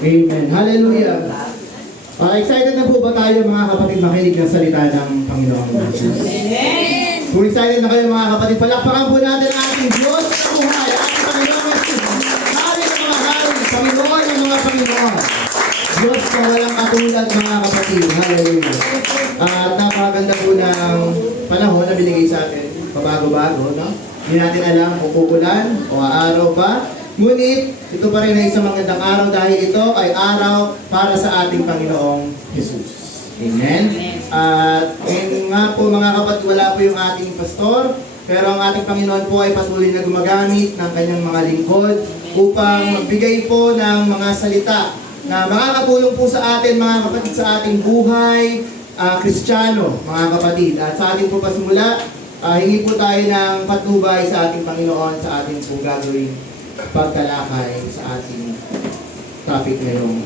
Amen. Hallelujah. Excited na po ba tayo mga kapatid makinig ng salita ng Panginoong Jesus? Amen. Kung excited na kayo mga kapatid, palakpakan po natin ang ating Diyos na buhay, ating Panginoong Jesus. Hari ng mga hari, Panginoon ng mga Panginoon. Diyos na walang katulad mga kapatid. Hallelujah. At napakaganda po ng panahon na binigay sa atin. Pabago-bago, no? Hindi natin alam kung uulan o araw pa. Ngunit, ito pa rin ay isang magandang araw dahil ito ay araw para sa ating Panginoong Jesus. Amen? At nga po mga kapatid, wala po yung ating pastor, pero ang ating Panginoon po ay patuloy na gumagamit ng kanyang mga lingkod upang magbigay po ng mga salita na makakatulong po sa atin mga kapatid sa ating buhay, Kristiyano mga kapatid. At sa ating po pasimula, hingi po tayo ng patnubay sa ating Panginoon sa ating po gagawin pagtalakay sa ating topic ngayong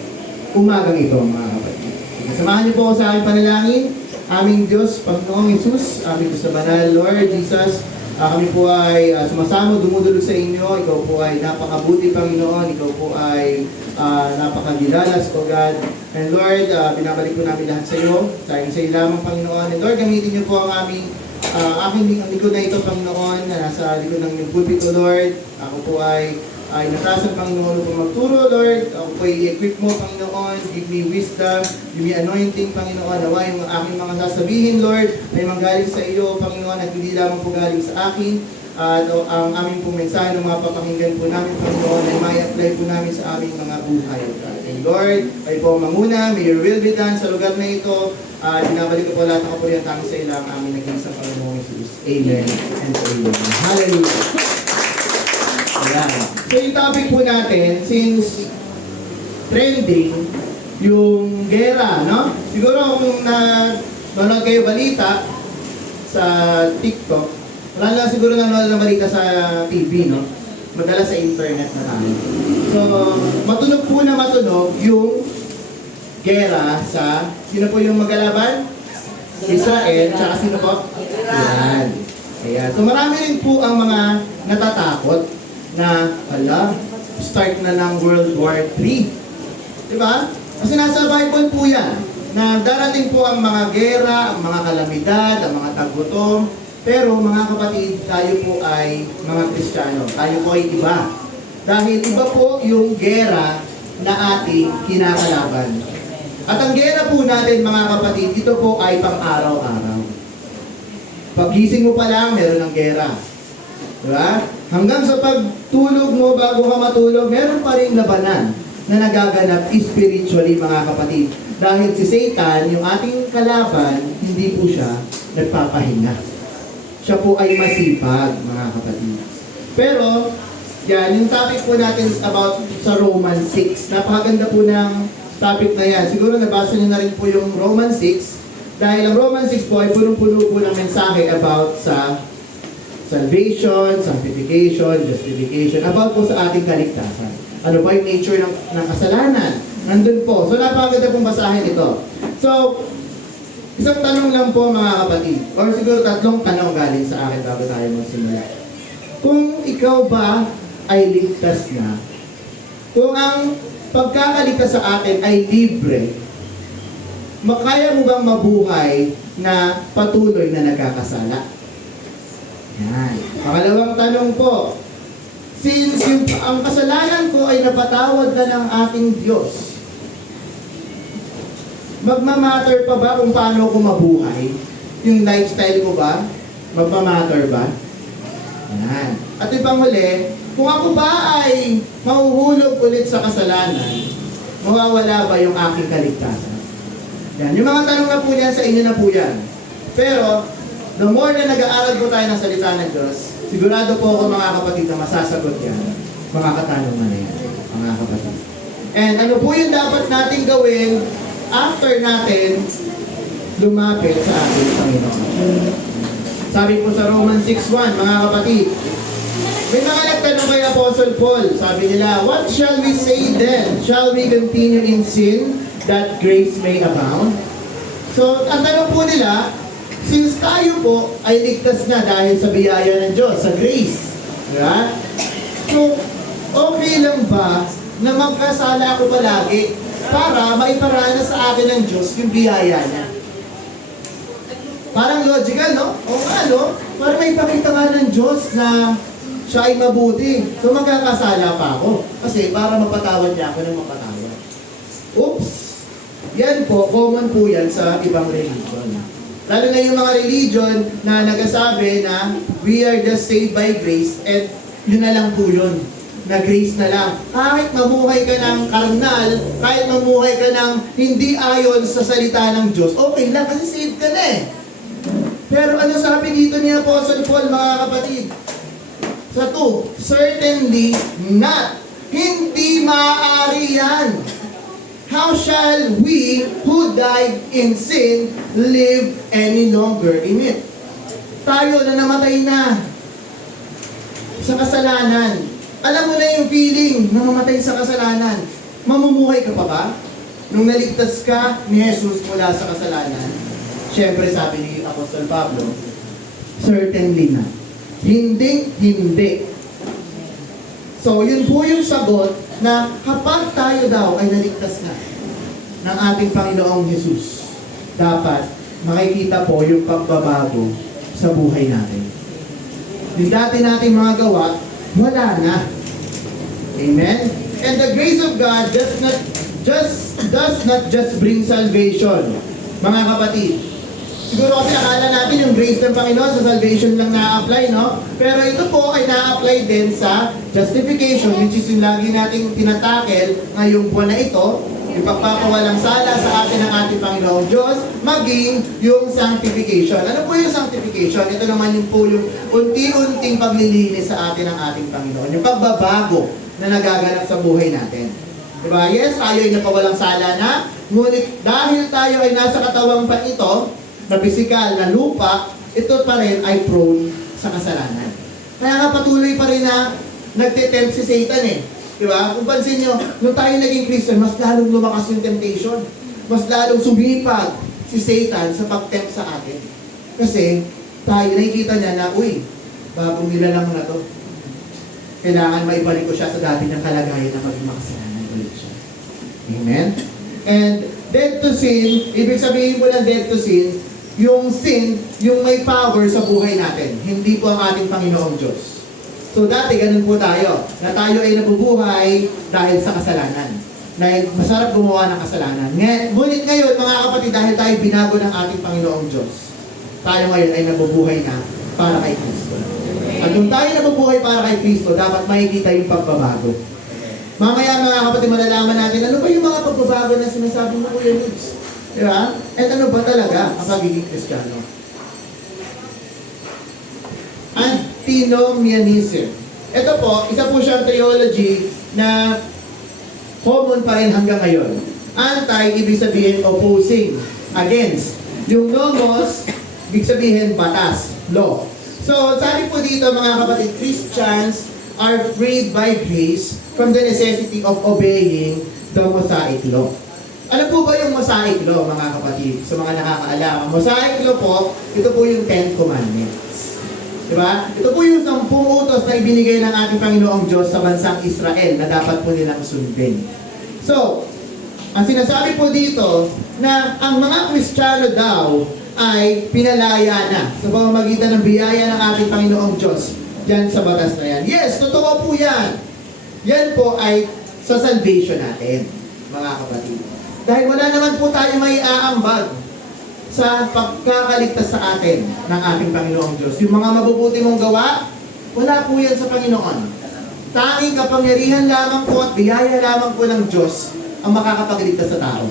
umagang ito mga kapatid. Samahan niyo po ako sa aking panalangin. Aming Diyos, Panginoong Jesus, aming Diyos na banal, Lord Jesus, kami po ay sumasamo, dumudulog sa inyo. Ikaw po ay napakabuti, Panginoon. Ikaw po ay napakagilalas, O God. And Lord, binabalik po namin lahat sa iyo. Sayang sa iyo lamang, Panginoon. And Lord, gamitin niyo po ang aming aking likod na ito, Panginoon, na nasa likod ng iyong pulpito, Lord. Ako po ay natasan, Panginoon, upang magturo, Lord. Ako po ay i-equip mo, Panginoon. Give me wisdom, give me anointing, Panginoon. Nawa yung aking mga sasabihin, Lord, ay manggaling sa iyo, Panginoon, at hindi lamang po galing sa akin. At ang aming pong mensahe ng mga papakinggan po namin, Panginoon, ay may apply po namin sa aming mga buhay. And Lord, ay po manguna, may your will be done sa lugar na ito. Binabalik ko po lahat ng kapurihan tangi sa ilang aming nag-iisang Panginoong Jesus. Amen and amen. Hallelujah. Ayan. So yung topic po natin, since trending, yung gera, no? Siguro kung nanonood kayo balita sa TikTok, wala lang siguro nanonood ng balita sa TV, no? Madalas sa internet na tayo. So, matunog po na matunog yung gera sa, sino po yung magalaban? Israel, tsaka sino po? Iran. Ayan. So marami rin po ang mga natatakot na, start na ng World War III. Diba? Kasi nasa Bible po yan, na darating po ang mga gera, ang mga kalamidad, ang mga taggutom. Pero mga kapatid, tayo po ay mga Kristiyano. Tayo po ay iba. Dahil iba po yung gera na ating kinakalaban. At ang gera po natin mga kapatid, ito po ay pang-araw-araw. Pagising mo pa lang, meron ng gera. Diba? Hanggang sa pagtulog mo, bago ka matulog, meron pa rin labanan na nagaganap spiritually mga kapatid. Dahil si Satan, yung ating kalaban, hindi po siya nagpapahinga. Siya po ay masipag mga kapatid. Pero, yan, yung topic po natin is about sa Romans 6. Napakaganda po ng topic na yan. Siguro nabasa niyo na rin po yung Romans 6 dahil ang Romans 6 po ay punong-puno po ng mensahe about sa salvation, sanctification, justification, about po sa ating kaligtasan. Ano pa yung nature ng kasalanan? Nandun po. So napakaganda pong basahin ito. So, isang tanong lang po mga kapatid, or siguro tatlong tanong galing sa akin bago tayo magsimula. Kung ikaw ba ay ligtas na, kung ang pagkakaligtas sa atin ay libre, makaya mo bang mabuhay na patuloy na nagkakasala? Yan. Pangalawang tanong po, since ang kasalanan ko ay napatawad na ng ating Diyos, magmamatter pa ba kung paano ko mabuhay? Yung lifestyle ko ba? Magmamatter ba? Yan. At ipanghuli, kung ako ba ay mahuhulog ulit sa kasalanan, mawawala ba yung aking kaligtasan? Yan. Yung mga tanong na po yan, sa inyo na po yan. Pero, the more na nag-aaral po tayo ng salita ng Diyos, sigurado po ako mga kapatid na masasagot yan, mga katanungan na yan, mga kapatid. And ano po yung dapat natin gawin after natin lumapit sa ating Panginoon? Sabi po sa Romans 6:1, mga kapatid, may nakalagtanong kay Apostle Paul. Sabi nila, what shall we say then? Shall we continue in sin that grace may abound? So, ang tanong po nila, since tayo po ay ligtas na dahil sa biyaya ng Diyos, sa grace, diba? So, okay lang ba na magkasala ako palagi para maiparana sa akin ng Diyos yung biyaya niya. Parang logical, no? O nga, no? Para maipakita nga ng Diyos na siya ay mabuti. So magkakasala pa ako. Kasi para mapatawad niya ako ng mapatawad. Oops! Yan po, common po yan sa ibang religion. Lalo na yung mga religion na nagsasabi na we are just saved by grace and yun na lang po yun. Na grace na lang. Kahit mamuhay ka ng karnal, kahit mamuhay ka ng hindi ayon sa salita ng Diyos, okay lang kasi saved ka na eh. Pero ano sabi dito ni Apostle Paul, mga kapatid? Sa 2, certainly not. Hindi maaari yan. How shall we who died in sin live any longer in it? Tayo na namatay na sa kasalanan. Alam mo na yung feeling na mamatay sa kasalanan. Mamumuhay ka pa ba? Nung naligtas ka ni Jesus mula sa kasalanan, siyempre sabi ni Apostol Pablo, certainly na. Hindi. So, yun po yung sagot na kapag tayo daw ay naligtas na ng ating Panginoong Jesus, dapat makikita po yung pagbabago sa buhay natin. Yung dati nating mga gawa, wala na. Amen? And the grace of God does not just bring salvation. Mga kapatid, siguro kasi akala natin yung grace ng Panginoon sa salvation lang na-apply, no? Pero ito po ay na-apply din sa justification, which is yung lagi nating tinatakel ngayong buwan na ito, yung pagpapawalang sala sa atin ng ating Panginoong Diyos, maging yung sanctification. Ano po yung sanctification? Ito naman yung po yung unti-unting paglilinis sa atin ng ating Panginoon. Yung pagbabago na nagaganap sa buhay natin. Diba? Yes, tayo ay napawalang sala na, ngunit dahil tayo ay nasa katawang pa ito, na pisikal, na lupa, ito pa rin ay prone sa kasalanan. Kaya nga patuloy pa rin na nagtitempt si Satan eh. Diba? Kung pansin nyo, nung tayo naging Christian, mas lalong lumakas yung temptation. Mas lalong sumipag si Satan sa pag-tempt sa atin. Kasi tayo nakikita niya na, uy, bagong nilalang na to. Kailangan maibalik ko siya sa dati niyang kalagayan na maging makasalanan ulit siya. Amen? And dead to sin, ibig sabihin po ng dead to sin, yung sin, yung may power sa buhay natin. Hindi po ang ating Panginoong Diyos. So dati ganun po tayo, na tayo ay nabubuhay dahil sa kasalanan. Dahil masarap gumawa ng kasalanan. Ngunit ngayon mga kapatid, dahil tayo binago ng ating Panginoong Diyos, tayo ngayon ay nabubuhay na para kay Kristo. At kung tayo nabubuhay para kay Kristo, dapat makikita yung pagbabago. Mamaya mga kapatid, malalaman natin, ano ba yung mga pagbabago na sinasabi mo, Kuya Ludes? Diba? At ano ba talaga ang pagiging Kristiyano? Antinomianism. Ito po, isa po siyang theology na common pa rin hanggang ngayon. Anti, ibig sabihin opposing, against. Yung nomos, ibig sabihin batas, law. So, sabi po dito mga kapatid, Christians are freed by grace from the necessity of obeying the Mosaic law. Ano po ba yung Mosaic law, mga kapatid? Sa mga nakakaalam, ang Mosaic law po, ito po yung 10 Commandments. Diba? Ito po yung 10 utos na ibinigay ng ating Panginoong Diyos sa bansang Israel na dapat po nilang sundin. So, ang sinasabi po dito na ang mga Kristiyano daw ay pinalaya na sa pamamagitan ng biyaya ng ating Panginoong Diyos dyan sa batas na yan. Yes, totoo po yan. Yan po ay sa salvation natin, mga kapatid. Dahil wala naman po tayo may aambag sa pagkakaligtas sa atin ng ating Panginoong Diyos. Yung mga mabubuti mong gawa, wala po yan sa Panginoon. Tanging kapangyarihan lamang po at biyaya lamang po ng Diyos ang makakapagligtas sa tao.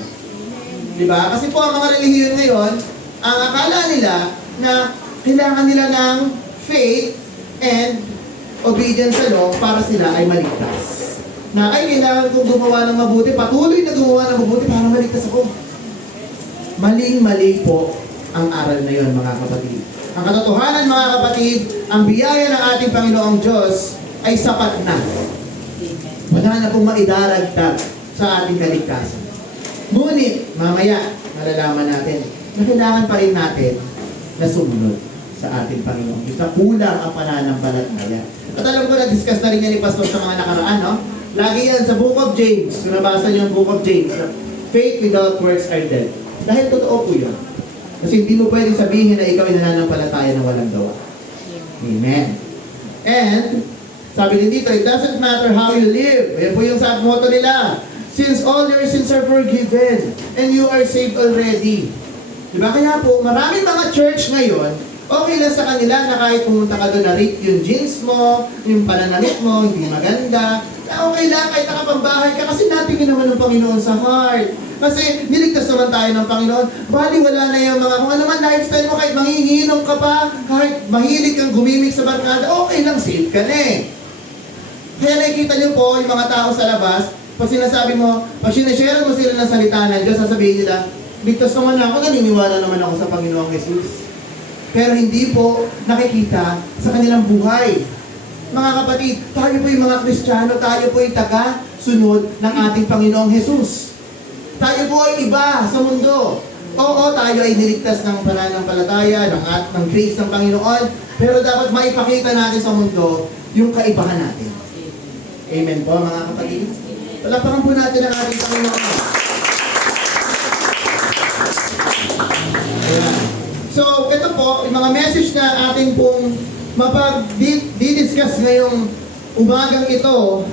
Diba? Kasi po ang mga relihiyon ngayon, ang akala nila na kailangan nila ng faith and obedience sa law para sila ay maligtas. Na ay kailangan kong gumawa ng mabuti, patuloy na gumawa ng mabuti para maligtas ako. Maling-mali po ang aral na yon, mga kapatid. Ang katotohanan, mga kapatid, ang biyaya ng ating Panginoong Diyos ay sapat na. Wala na pong maidaragdag sa ating kaligtasan. Ngunit, mamaya, malalaman natin na kailangan pa rin natin na sumunod sa ating Panginoong Diyos. Na kulang ang pananampalataya. At alam ko na-discuss na rin yan ni Pastor sa mga nakaraan, no? Lagi yan sa Book of James. Kung nabasa niyo ang Book of James, faith without works are dead. Dahil totoo po yun. Kasi hindi mo pwedeng sabihin na ikaw ay nananampalataya na walang gawa. Amen. And, sabi din dito, it doesn't matter how you live. Ayan po yung sa motto nila. Since all your sins are forgiven and you are saved already. Diba? Kaya po, maraming mga church ngayon, okay lang sa kanila na kahit pumunta ka doon na rate yung jeans mo, yung pananamit mo, hindi maganda. Na okay lang kahit nakapambahay ka kasi natingin naman ng Panginoon sa heart. Kasi niligtas naman tayo ng Panginoon. Bali, wala na yung mga, kung ano man lifestyle mo, kahit manginginom ka pa, kahit mahilig kang gumimik sa barkada, okay lang, safe ka na eh. Kaya nakikita niyo po, yung mga tao sa labas, pag sinasabi mo, pag sinashare mo sila ng salita ng Diyos, sasabihin nila, ligtas naman ako, naniniwala naman ako sa Panginoong Jesus. Pero hindi po nakikita sa kanilang buhay. Mga kapatid, tayo po yung mga Kristiyano, tayo po yung taga-sunod ng ating Panginoong Jesus. Tayo po ay iba sa mundo. Oo, tayo ay niligtas ng pananampalataya, ng grace ng Panginoon, pero dapat maipakita natin sa mundo yung kaibahan natin. Amen po, mga kapatid. Palakpakan po natin ang ating Panginoon. Ayan. So, ito po, yung mga message na ating pong mapag-discuss ngayong umagang ito,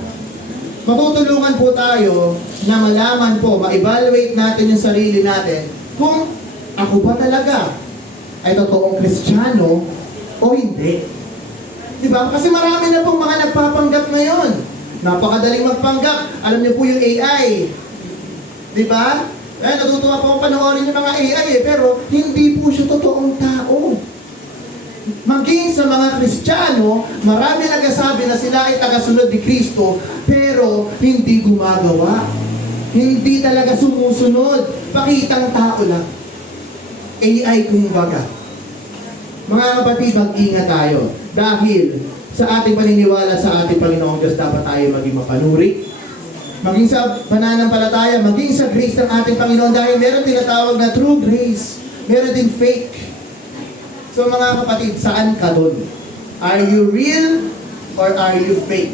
matutulungan po tayo na malaman po, ma-evaluate natin yung sarili natin kung ako ba talaga ay totoong Kristiyano o hindi. Diba? Kasi marami na pong mga nagpapanggap ngayon. Napakadaling magpanggap. Alam niyo po yung AI. Diba? Eh, natutuwa po akong panoorin yung mga AI pero hindi po siya totoong tao. Maging sa mga Kristiyano, marami nagsasabi na sila ay tagasunod ni Kristo, pero hindi gumagawa. Hindi talaga sumusunod. Pakitang tao lang. AI kumbaga. Mga kapatid, mag-ingat tayo. Dahil sa ating paniniwala sa ating Panginoong Diyos, dapat tayo maging mapanuri. Maging sa pananampalataya, maging sa grace ng ating Panginoon. Dahil meron tinatawag na true grace. Meron din fake. So mga kapatid, saan ka doon? Are you real or are you fake?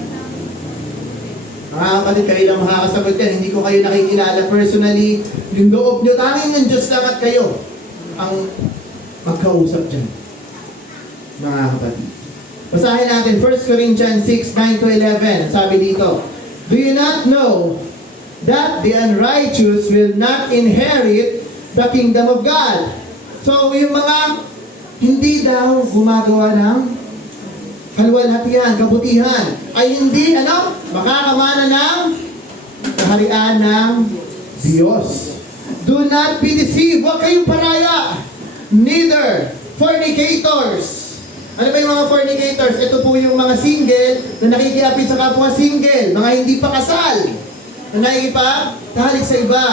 Mga kapatid, kayo lang makakasagot yan. Hindi ko kayo nakikilala personally. Yung loob nyo, tanging ng Diyos lang at kayo ang magkausap dyan. Mga kapatid. Basahin natin 1 Corinthians 6, 9-11. Sabi dito, do you not know that the unrighteous will not inherit the kingdom of God? So yung mga hindi daw gumagawa ng kaluwalhatian, kabutihan, ay hindi, makakamana ng kaharian ng Diyos. Do not be deceived. Huwag kayong paraya. Neither fornicators. Ano ba yung mga fornicators? Ito po yung mga single na nakikiapit sa kapwa single. Mga hindi pa kasal. Na nakikipagtalik sa iba.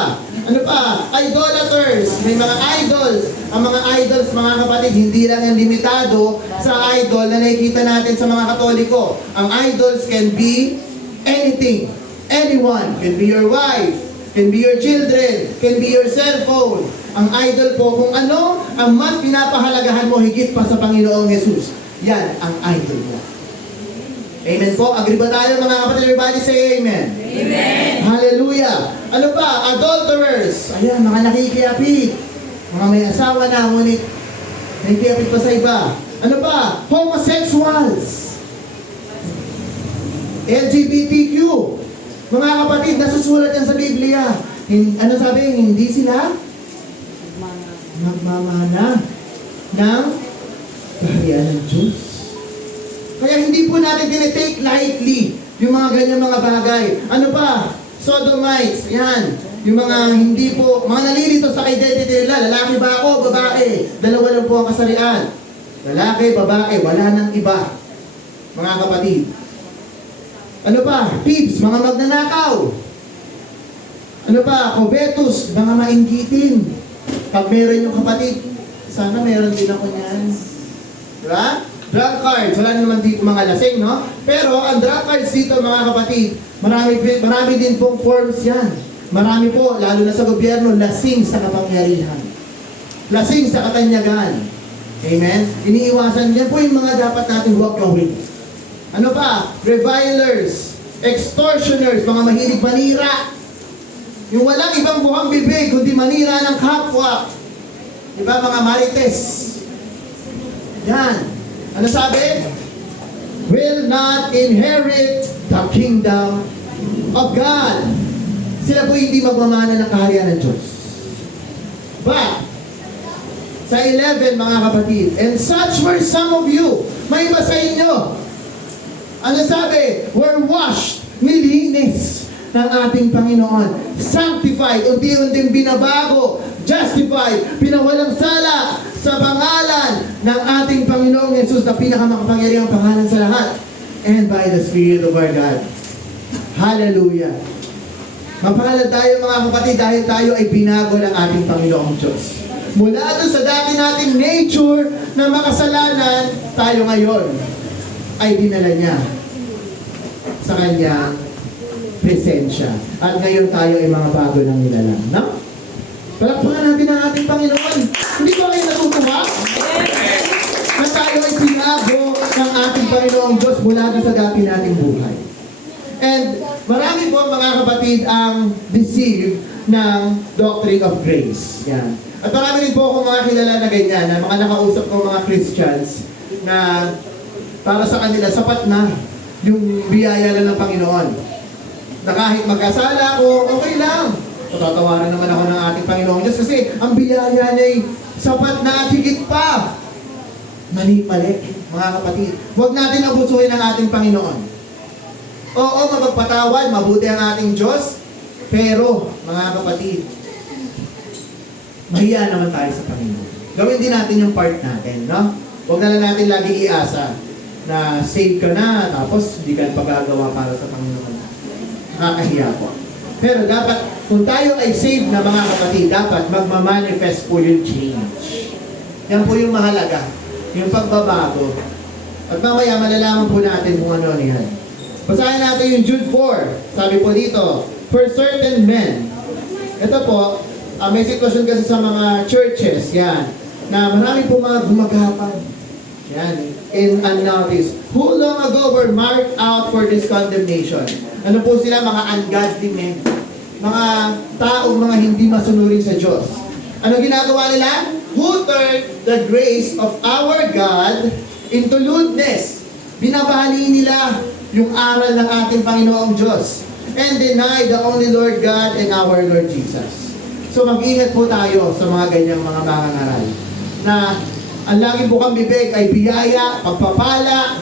Ano pa? Idolaters. May mga idols. Ang mga idols, mga kapatid, hindi lang yung limitado sa idol na nakikita natin sa mga Katoliko. Ang idols can be anything. Anyone. Can be your wife. Can be your children. Can be your cellphone. Ang idol po, kung ano ang mas pinapahalagahan mo higit pa sa Panginoong Jesus. Yan ang idol mo. Amen po? Agree ba tayo mga kapatid? Everybody say amen. Amen. Hallelujah. Ano pa? Adulterers. Ayan, mga nakikiapit. Mga may asawa na, ngunit nakikiapit pa sa iba. Ano pa? Homosexuals. LGBTQ. Mga kapatid, nasusulat yan sa Biblia. Ano sabi? Hindi sila nagmamana ng kaharian ng Diyos. Kaya hindi po natin tinitake lightly yung mga ganyan mga bagay. Ano pa? Sodomites. Yan. Yung mga hindi po, mga nalilito sa identity nila. Lalaki ba ako? Babae. Dalawa lang po ang kasarian. Lalaki, babae. Wala nang iba. Mga kapatid. Ano pa? Thieves. Mga magnanakaw. Ano pa? Covetous. Mga mainggitin. Pag meron yung kapatid, sana meron din ako niyan. Diba? Drunkards, wala naman dito mga lasing, no? Pero ang drunkards dito, mga kapatid, marami din pong forms yan. Marami po, lalo na sa gobyerno, lasing sa kapangyarihan. Lasing sa katanyagan. Amen? Iniiwasan yan po yung mga dapat natin huwag gawin. Ano pa? Revilers. extortioners, mga mahilig manira. Yung walang ibang buhang bibig, kundi manira ng kapwa. Diba, mga marites? Yan. Ano sabi? Will not inherit the kingdom of God. Sila po hindi magmamana ng kaharian ng Diyos. But, sa 11, mga kapatid, and such were some of you. May iba sa inyo. Ano sabi? Were washed, nilinis ng ating Panginoon. Sanctified, unti-unting binabago, justified, pinawalang sala sa pangalan ng ating Panginoong Yesus na pinakamakapangyarihang pangalan sa lahat. And by the Spirit of our God. Hallelujah. Mapalad tayo mga kapatid dahil tayo ay binago ng ating Panginoong Diyos. Mula doon sa dati nating nature na makasalanan, tayo ngayon ay dinala niya sa kanyang presensya. At ngayon tayo ay mga bago ng nilalang. No? Palakpakan natin ang ating Panginoon. Hindi ba kayo natutuwa? Na tayo ay binago ng ating Panginoong Diyos mula doon sa dati nating buhay. And marami po mga kapatid ang deceived ng doctrine of grace. Yan. At marami rin po akong mga kilala na ganyan, na mga nakausap ko mga Christians na para sa kanila sapat na yung biyaya lang ng Panginoon. Na kahit magkasala ko, okay lang. Patatawarin naman ako ng ating Panginoong Diyos kasi ang biyaya niya ay sapat na at higit pa. Mali-mali, mga kapatid. Huwag natin abusuhin ang ating Panginoon. Oo, mapagpatawad, mabuti ang ating Diyos. Pero, mga kapatid, mahiya naman tayo sa Panginoon. Gawin din natin yung part natin, no? Huwag na lang natin lagi iasa na save ka na, tapos hindi ka pagagawa para sa Panginoon. Nakakahiya po. Pero dapat, kung tayo ay saved na mga kapatid, dapat magmamanifest po yung change. Yan po yung mahalaga. Yung pagbabago. At mamaya malalaman po natin kung ano yan. Basahin natin yung Jude 4. Sabi po dito, for certain men. Ito po, may sitwasyon kasi sa mga churches, yan, na marami po mga gumagapang. Yan, in unnoticed. Who long ago were marked out for this condemnation? Ano po sila? Mga ungodly men. Mga taong mga hindi masunurin sa Diyos. Ano ginagawa nila? Who turned the grace of our God into lewdness. Binabali nila yung aral ng ating Panginoong Diyos. And deny the only Lord God and our Lord Jesus. So mag-ingat po tayo sa mga ganyang mga mangangaral. Na ang lagi bukang bibig ay biyaya, pagpapala.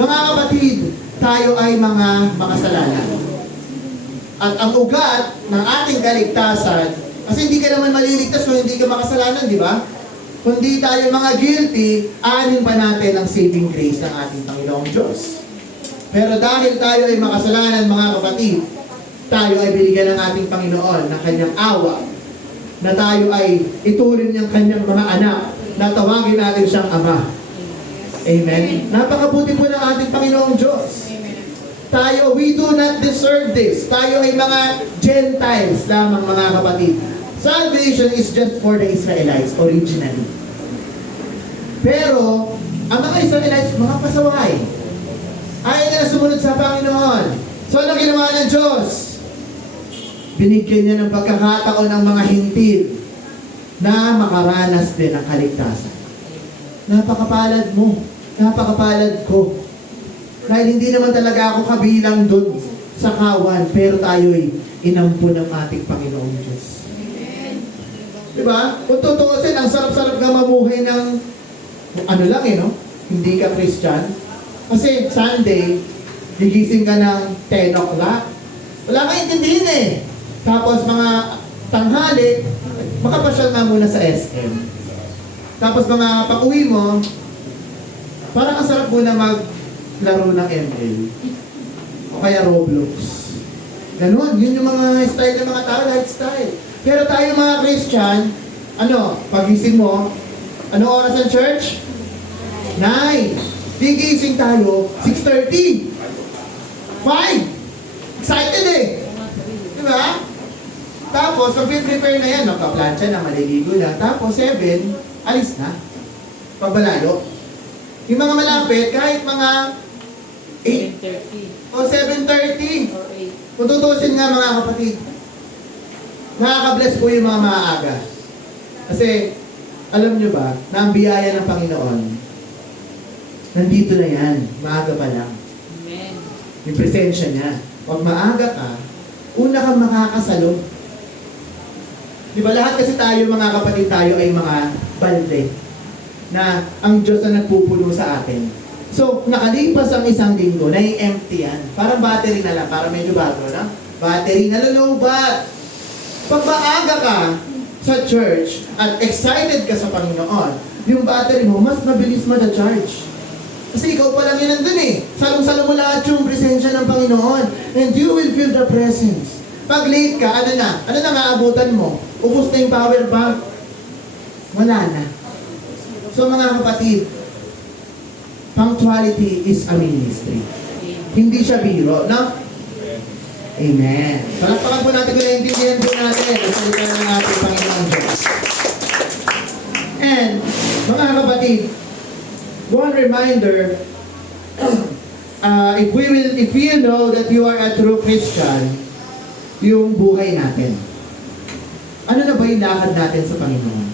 Mga kapatid, tayo ay mga makasalanan. At ang ugat ng ating kaligtasan, kasi hindi ka naman maliligtas kung hindi ka makasalanan, di ba? Kundi tayo mga guilty, aanin pa natin ang saving grace ng ating Panginoong Diyos. Pero dahil tayo ay makasalanan, mga kapatid, tayo ay binigyan ng ating Panginoon ng kanyang awa, na tayo ay ituring niyang kanyang mga anak, na tawagin natin siyang Ama. Amen? Napakabuti po ng ating Panginoong Diyos. Tayo, we do not deserve this. Tayo ay mga Gentiles lamang, mga kapatid. Salvation is just for the Israelites originally. Pero, ang mga Israelites, mga pasaway. Ayaw nila sumunod sa Panginoon. So, ano ginawa ng Diyos? Binigyan niya ng pagkakataon ng mga hintil na makaranas din ng kaligtasan. Napakapalad mo. Napakapalad ko. Dahil hindi naman talaga ako kabilang doon sa kawan, pero tayo'y inampun ng ating Panginoong Diyos. Diba? Kung tutuusin, ang sarap-sarap nga mamuhay ng ano lang no? Hindi ka Christian. Kasi Sunday, gigising ka ng 10 o'clock. Wala kang intindihin eh. Tapos mga tanghali, makapasyal nga muna sa SM. Tapos mga pag-uwi mo, parang ang sarap muna maglaro ng ML. O kaya Roblox. Ganon, yun yung mga style ng mga tao, lifestyle. Pero tayo mga Christian, pagising mo, ano oras ang church? 9. Gigising tayo, 6:30. 5. Excited eh. Diba? Tapos, pag-prepare na yan, magpa-plancha na, maliligo na. Tapos, 7, alis na. Pagbalayo. Yung mga malapit, kahit mga 8. O 7:30. Or 8. Kung tutusin nga mga kapatid, nakaka-bless po yung mga maaga. Kasi, alam nyo ba, na ang biyaya ng Panginoon, nandito na yan, maaga pa lang. Amen. Yung presensya niya. Pag maaga ka, una kang makakasalo. Di ba lahat kasi tayo mga kapatid tayo ay mga balde na ang Diyos na nagpupuno sa atin. So, nakalipas ang isang linggo, nai-empty yan. Parang battery na lang, parang medyo bago na. Battery na lulubat. Pag maaga ka sa church at excited ka sa Panginoon, yung battery mo, mas mabilis ma-charge. Kasi ikaw pa lang yun nandun eh. Salong-salo mo lahat yung presensya ng Panginoon. And you will feel the presence. Pag late ka, ano na? Ano na maabutan mo? Ubus na yung power bank. Wala na. So mga kapatid, punctuality is a ministry. Hindi siya biro, no? Amen. Palakpakan po natin kung naintindihan po natin ang salita ng ating Panginoon Diyos. And, mga kapatid, one reminder, if you know that you are a true Christian, yung buhay natin. Ano na ba yung lakad natin sa Panginoon?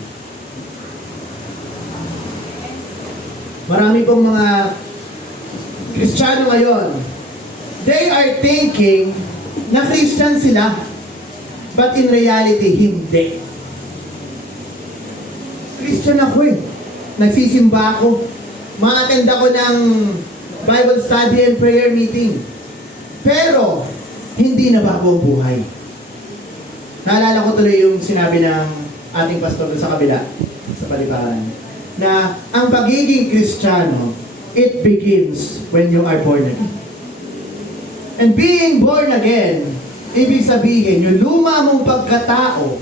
Marami pong mga Kristiyano ngayon, they are thinking na Christian sila, but in reality, hindi. Christian ako eh. Nagsisimba ako. Ma-attend ako ng Bible study and prayer meeting. Pero, hindi na bago ang buhay. Naalala ko tuloy yung sinabi ng ating pastor sa kabila, sa paliparan, na ang pagiging Kristiyano, it begins when you are born again. And being born again, ibig sabihin, yung luma mong pagkatao,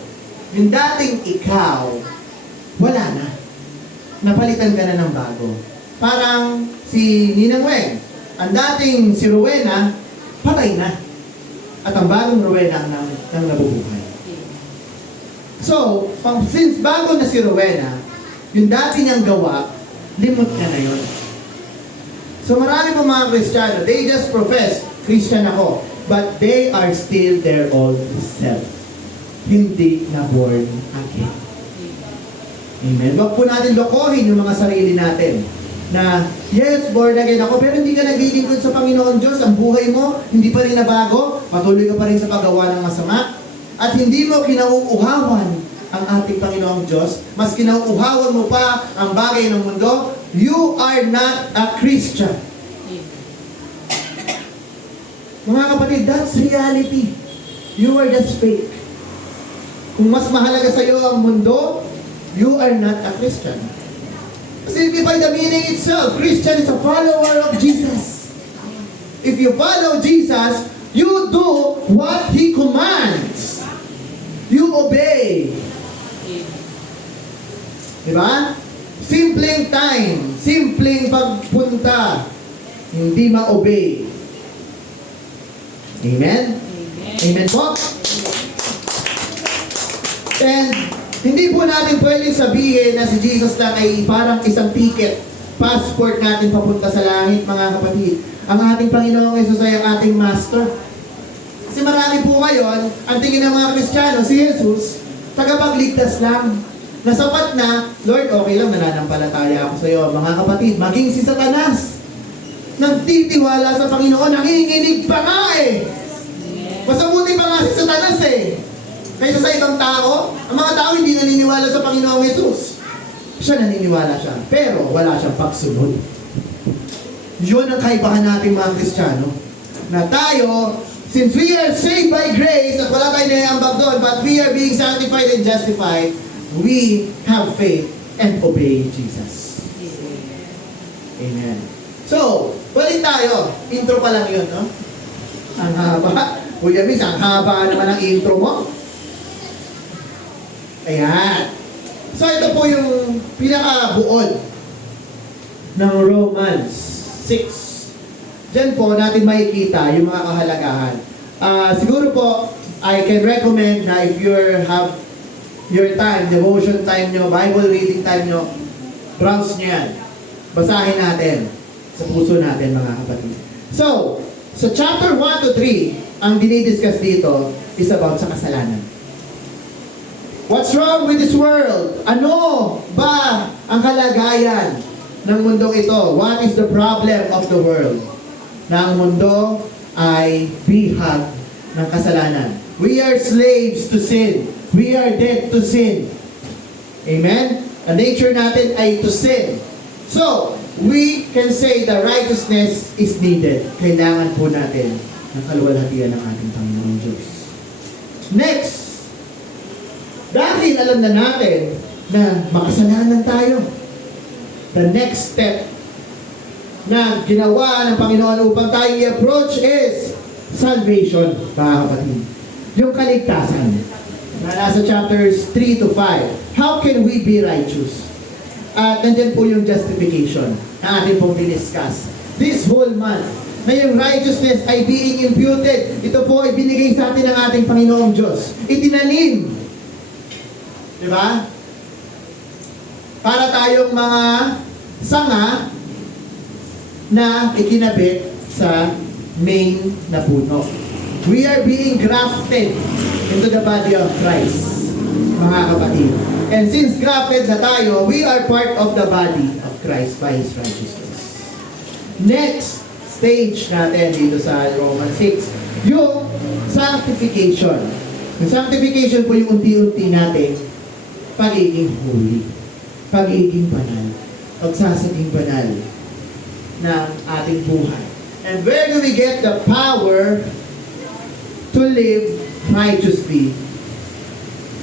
yung dating ikaw, wala na. Napalitan ka na ng bago. Parang si Ninang Weng, ang dating si Rowena, patay na. At ang bagong Rowena ang nabubuhay. So, since bago na si Rowena, yung dati niyang gawa, limot ka na yun. So marami po mga Kristiyano, they just profess, Christian ako, but they are still their old self. Hindi na born again. Amen. Huwag po natin lokohin yung mga sarili natin na, yes, born again ako, pero hindi ka naglilingkod sa Panginoon Diyos. Ang buhay mo, hindi pa rin nabago. Patuloy ka pa rin sa paggawa ng masama. At hindi mo kinauuhawan ang ating Panginoong Diyos. Mas kinauuhawan mo pa ang bagay ng mundo. You are not a Christian. Mga kapatid, that's reality. You are just fake. Kung mas mahalaga sa iyo ang mundo, you are not a Christian. Simply by the meaning itself, Christian is a follower of Jesus. If you follow Jesus, you do what He commands. You obey. Diba? Simpleng time, simpleng pagpunta, hindi ma-obey. Amen? Amen po? And hindi po natin pwedeng sabihin na si Jesus lang ay parang isang ticket, passport natin papunta sa langit, mga kapatid. Ang ating Panginoong Jesus ay ang ating master. Kasi marami po ngayon, ang tingin ng mga Kristiyano, si Jesus, tagapagligtas lang. Nasapat na, Lord, okay lang, nananampalataya ako sa iyo. Mga kapatid, maging si Satanas, nagtitiwala sa Panginoon, nanginginig pa nga eh. Masabuti pa nga si Satanas eh. Kaysa sa ibang tao, ang mga tao hindi naniniwala sa Panginoong Jesus. Siya naniniwala siya, pero wala siyang pagsunod. Yun ang kaibahan natin mga Kristiyano. Na tayo, since we are saved by grace, at wala tayo naiambag doon, but we are being sanctified and justified, we have faith and obey Jesus. Amen. So, balik tayo. Intro pa lang yun, no? Ang haba. Kuya Miss, ang haba naman ang intro mo. Ayan. So, ito po yung pinakabuod ng Romans 6. Diyan po natin makikita yung mga kahalagahan. Siguro po, I can recommend na if you have your time, devotion time nyo, Bible reading time nyo, browse nyo yan. Basahin natin sa puso natin, mga kapatid. So, Sa chapter 1 to 3, ang dinidiscuss dito is about sa kasalanan. What's wrong with this world? Ano ba ang kalagayan ng mundong ito? What is the problem of the world? Na ang mundo ay bihag ng kasalanan. We are slaves to sin. We are dead to sin. Amen? Ang nature natin ay to sin. So, we can say the righteousness is needed. Kailangan po natin ng kaluwalhatian ng ating Panginoon Diyos. Next, dahil alam na natin na makasalanan tayo, the next step na ginawa ng Panginoon upang tayo i-approach is salvation, mga kapatid. Yung kaligtasan. Na nasa chapters 3 to 5. How can we be righteous? At nandyan po yung justification na atin pong diniscuss. This whole month, na yung righteousness ay being imputed. Ito po ay binigay sa atin ng ating Panginoong Diyos. Itinanim. Diba? Para tayong mga sanga na ikinabit sa main na puno. We are being grafted into the body of Christ, mga kapatid. And since grafted na tayo, we are part of the body of Christ by His righteousness. Next stage natin dito sa Romans 6, yung sanctification. Yung sanctification po yung unti-unti natin pagiging holy, pagiging banal, pagsasaging banal ng ating buhay. And where do we get the power to live righteously?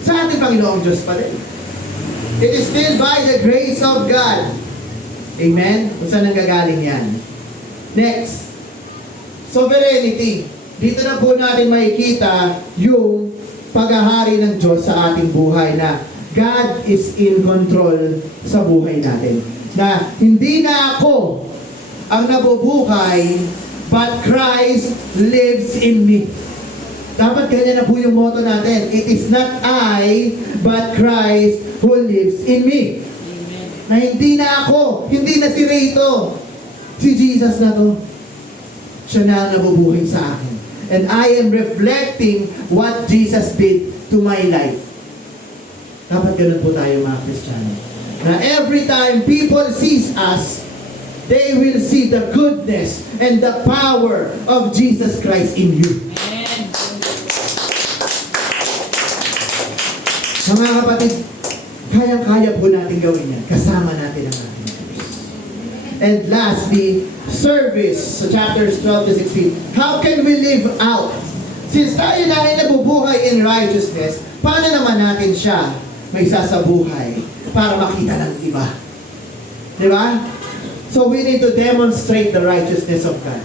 Sa ating Panginoong Diyos pa rin. It is still by the grace of God. Amen? Kung saan nanggagaling yan. Next, sovereignty. Dito na po natin makikita yung paghahari ng Diyos sa ating buhay na God is in control sa buhay natin. Na hindi na ako ang nabubuhay, but Christ lives in me. Dapat ganyan na po yung motto natin. It is not I, but Christ who lives in me. Amen. Na hindi na ako, hindi na si Rito. Si Jesus na to. Siya na ang nabubuhay sa akin. And I am reflecting what Jesus did to my life. Dapat ganun po tayo mga Kristiyano. Na every time people sees us, they will see the goodness and the power of Jesus Christ in you. Amen. Mga kapatid, kayang-kaya po natin gawin yan. Kasama natin ang ating Diyos. And lastly, service. So chapters 12 to 16. How can we live out? Since tayo na ay nabubuhay in righteousness, paano naman natin siya may sasabuhay para makita ng iba? Diba? So we need to demonstrate the righteousness of God.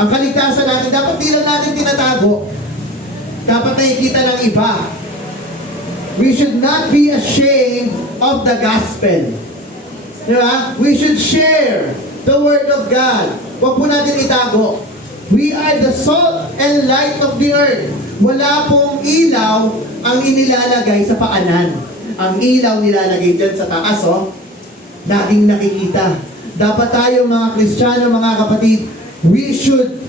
Ang kaligtasan natin, dapat di lang natin tinatago. Dapat nakikita ng iba. We should not be ashamed of the gospel. Diba? We should share the word of God. Huwag po natin itago. We are the salt and light of the earth. Wala pong ilaw ang inilalagay sa paanan. Ang ilaw nilalagay dyan sa taas, oh. Laging nakikita. Dapat tayo mga Kristiyano, mga kapatid, we should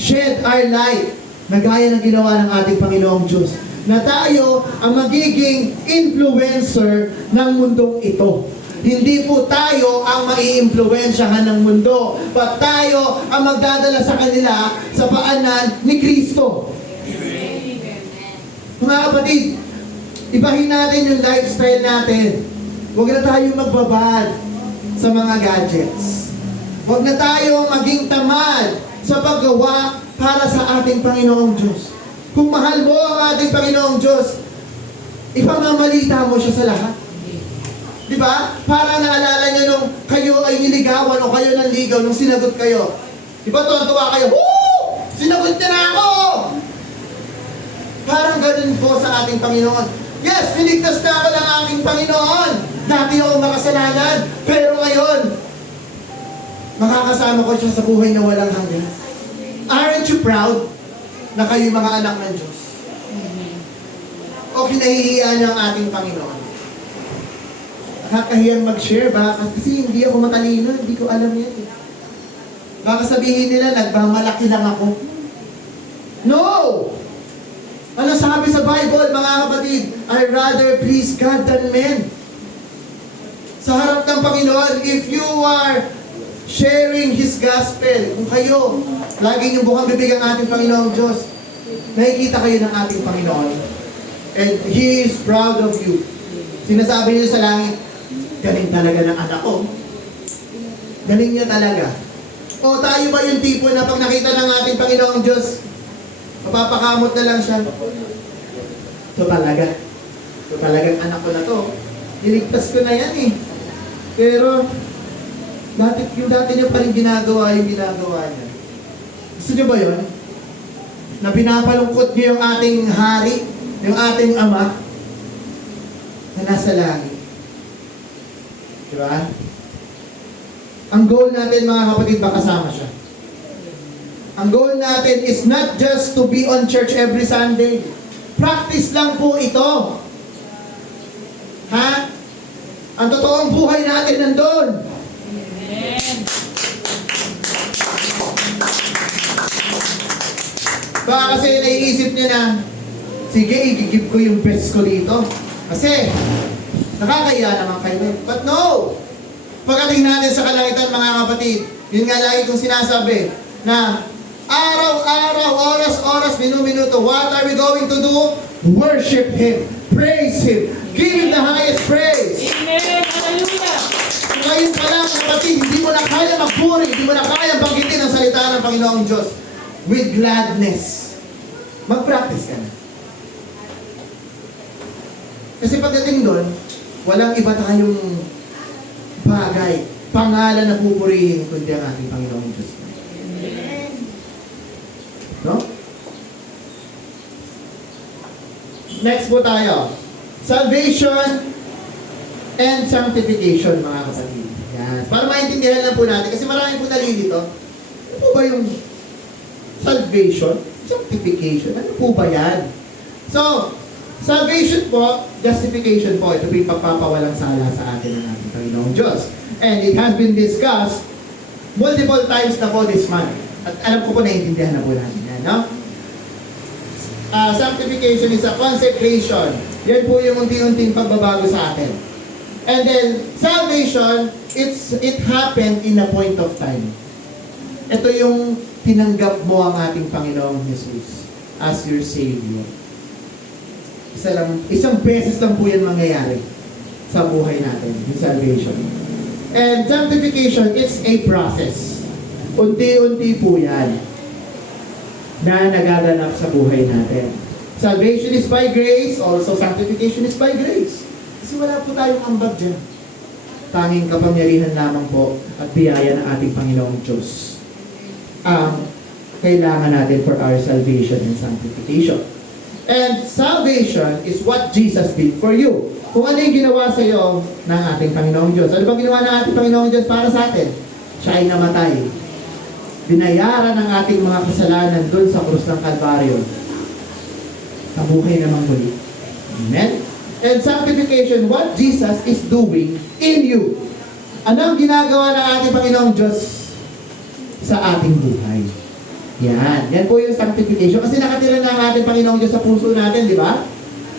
shed our light na gaya ng ginawa ng ating Panginoong Diyos. Na tayo ang magiging influencer ng mundong ito. Hindi po tayo ang maiimpluwensyahan ng mundo, but tayo ang magdadala sa kanila sa paanan ni Kristo. Mga kapatid, ibahin natin yung lifestyle natin. Huwag na tayo magbabad sa mga gadgets. Huwag na tayo maging tamad sa paggawa para sa ating Panginoong Diyos. Kung mahal mo ang ating Panginoong Diyos, ipamamalita mo siya sa lahat. Diba? Para naalala nyo nung kayo ay niligawan o kayo nanligaw nung sinagot kayo. Diba tuwa kayo, woo! Sinagot niya na ako! Parang ganun po sa ating Panginoon. Yes, niligtas na ako ng aking Panginoon. Dati ako makasalanan, pero ngayon, makakasama ko siya sa buhay na walang hanggan. Aren't you proud na kayo mga anak ng Diyos? O kinahihiya niya ang ating Panginoon? Nakakahiyang mag-share ba? Kasi hindi ako matalino, hindi ko alam yan. Baka sabihin nila, nagmamalaki lang ako. No! Ano sabi sa Bible, mga kapatid? I rather please God than men. Sa harap ng Panginoon, if you are sharing His gospel, kung kayo, lagi niyong bukang bibig ang ating Panginoong Diyos, nakikita kayo ng ating Panginoon. And He is proud of you. Sinasabi niyo sa langit, galing talaga ng anak ko. Galing niya talaga. O tayo ba yung tipo na pag nakita ng ating Panginoong Diyos, mapapakamot na lang siya? Ito talaga. Ito talagang anak ko na to. Niligtas ko na yan eh. Pero, dati niyo pa rin ginagawa yung ginagawa niya. Gusto niyo ba yun? Na pinapalungkot niyo yung ating hari, yung ating ama, na nasa langit. Diba? Ang goal natin, mga kapatid, ba kasama siya? Ang goal natin is not just to be on church every Sunday. Practice lang po ito. Ha? Ang totoong buhay natin nandun. Amen. Baka kasi naiisip niya na, sige, i-give ko yung best ko dito. Kasi, nakakaya naman kayo. But no! Pagdating natin sa kalangitan, mga kapatid, yun nga lagi kong sinasabi, na araw-araw, oras-oras, minu-minuto, what are we going to do? Worship Him. Praise Him. Give Him the highest praise. Amen. Hallelujah. Ngayon pa lang, kapatid, hindi mo na kaya magpuri, hindi mo na kaya banggitin ang salita ng Panginoong Diyos with gladness. Mag-practice ka na. Kasi pagdating doon, walang iba tayong bagay, pangalan na pupurihin kundi ang ating Panginoong Diyos. No? Next po tayo. Salvation and sanctification, mga kapatid. Yan. Para maintindihan lang po natin, kasi marami po nalilito. Ano po ba yung salvation? Sanctification? Ano po ba yan? So, salvation po, justification po. Ito po yung pagpapawalang sala sa atin ng ating Panginoong Diyos. And it has been discussed multiple times na po this month. At alam ko po naiintindihan na po natin yan, no? Sanctification is a consecration. Yan po yung unti-unting pagbabago sa atin. And then, salvation, it happened in a point of time. Ito yung tinanggap mo ang ating Panginoong Jesus as your Savior. Isang beses lang po yan mangyayari sa buhay natin, yung salvation. And sanctification, it's a process. Unti-unti po yan na nagaganap sa buhay natin. Salvation is by grace, also sanctification is by grace. Kasi wala po tayong ambag dyan. Tanging kapangyarihan lamang po at biyaya ng ating Panginoong Diyos ang kailangan natin for our salvation and sanctification. And salvation is what Jesus did for you. Kung ano yung ginawa sa iyo ng ating Panginoong Diyos. Ano ba ginawa ng ating Panginoong Diyos para sa atin? Siya ay namatay. Binayaran ang ating mga kasalanan doon sa krus ng Kalbaryo. Nabuhay naman muli. Amen? And sanctification, what Jesus is doing in you. Ano ang ginagawa ng ating Panginoong Diyos sa ating buhay? Yan. Yan po yung sanctification. Kasi nakatira na ang ating Panginoong Diyos sa puso natin, di ba?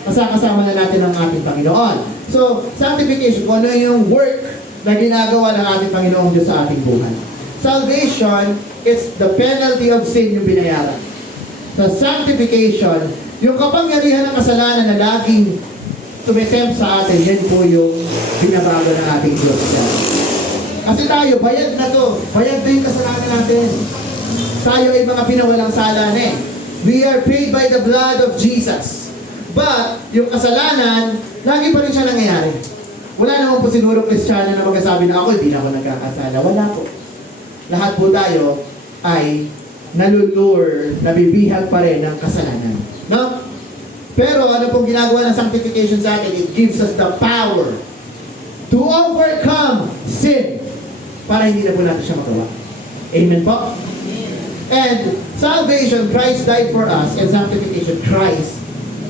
Kasama na natin ang ating Panginoon. So, sanctification, kung ano yung work na ginagawa ng ating Panginoong Diyos sa ating buhay. Salvation is the penalty of sin yung binayaran. So, sanctification, yung kapangyarihan ng kasalanan na laging tumitempt sa atin, yan po yung binabago ng ating Diyos. Kasi tayo, bayad na to. Bayad na yung kasalanan natin. Tayo ay mga pinawalang sala na eh. We are paid by the blood of Jesus. But, yung kasalanan, lagi pa rin siya nangyayari. Wala naman po siguro Kristiyano na magsasabi na ako, hindi na ako nagkakasala. Wala po. Lahat po tayo ay nalulure, nabibihag pa rin ng kasalanan. No? Pero ano pong ginagawa ng sanctification sa atin? It gives us the power to overcome sin para hindi na po natin siya magawa. Amen po? And salvation, Christ died for us, and sanctification, Christ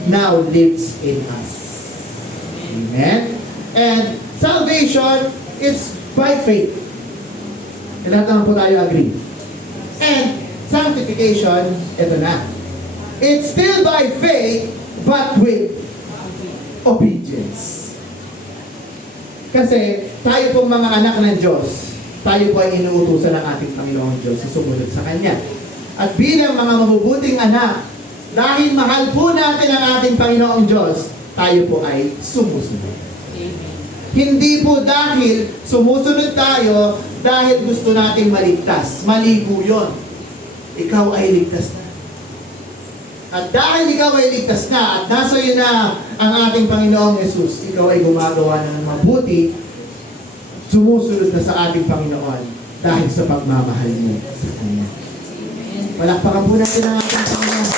now lives in us. Amen? And salvation is by faith. E lahat naman po tayo agree. And sanctification, ito na. It's still by faith, but with obedience. Kasi tayo pong mga anak ng Diyos, tayo po ay inuutusan ng ating Panginoong Diyos sa sumunod sa Kanya. At bilang mga mabubuting anak, dahil mahal po natin ang ating Panginoong Diyos, tayo po ay sumusunod. Amen. Hindi po dahil sumusunod tayo dahil gusto nating maligtas. Mali po yun. Ikaw ay ligtas na. At dahil ikaw ay ligtas na at nasa iyo na ang ating Panginoong Jesus, ikaw ay gumagawa ng mabuti, sumusunod na sa ating Panginoon dahil sa pagmamahal mo sa Kanya. Palakpakan po natin ang ating Panginoon.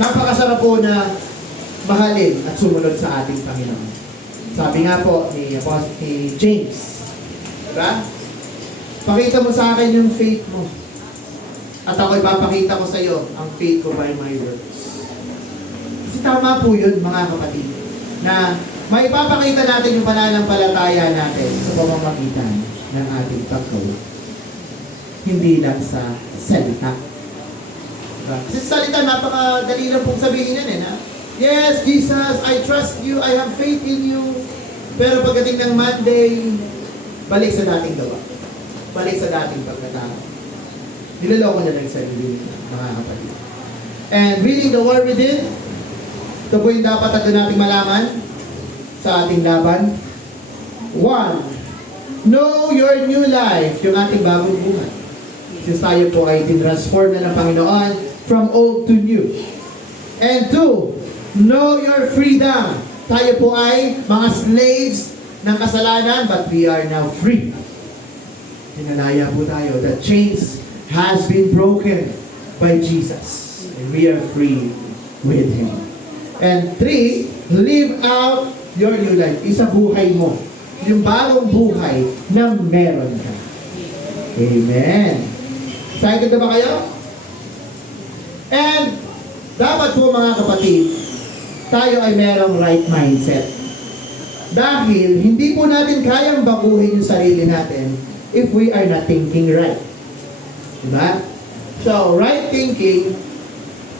Napakasarap po na mahalin at sumunod sa ating Panginoon. Sabi nga po ni James, diba? Pakita mo sa akin yung faith mo. At ako ipapakita ko sa iyo ang faith ko by my works. Kasi tama po yun, mga kapatid, na maipapakita natin yung pananampalataya natin sa pamamagitan ng ating paggawa. Hindi lang sa salita. Diba? Kasi sa salita, napakadali lang pong sabihin yan na, yes, Jesus, I trust you, I have faith in you. Pero pagdating ng Monday, balik sa dating gawa. Balik sa dating pagkatao. Niloloko na lang sa sarili, mga kapatid. And reading the word within, ito po yung dapat natin malaman sa ating laban. 1. Know your new life, yung ating bagong buhay. Since tayo po ay tinransform na ng Panginoon from old to new. And 2. Know your freedom. Tayo po ay mga slaves ng kasalanan, but we are now free. Tinalaya po tayo that chains has been broken by Jesus. And we are free with Him. And 3, live out your new life. Isa buhay mo. Yung bagong buhay na meron ka. Amen. Excited na ba kayo? And dapat po mga kapatid, tayo ay merong right mindset. Dahil hindi po natin kayang baguhin yung sarili natin if we are not thinking right. Diba? So, right thinking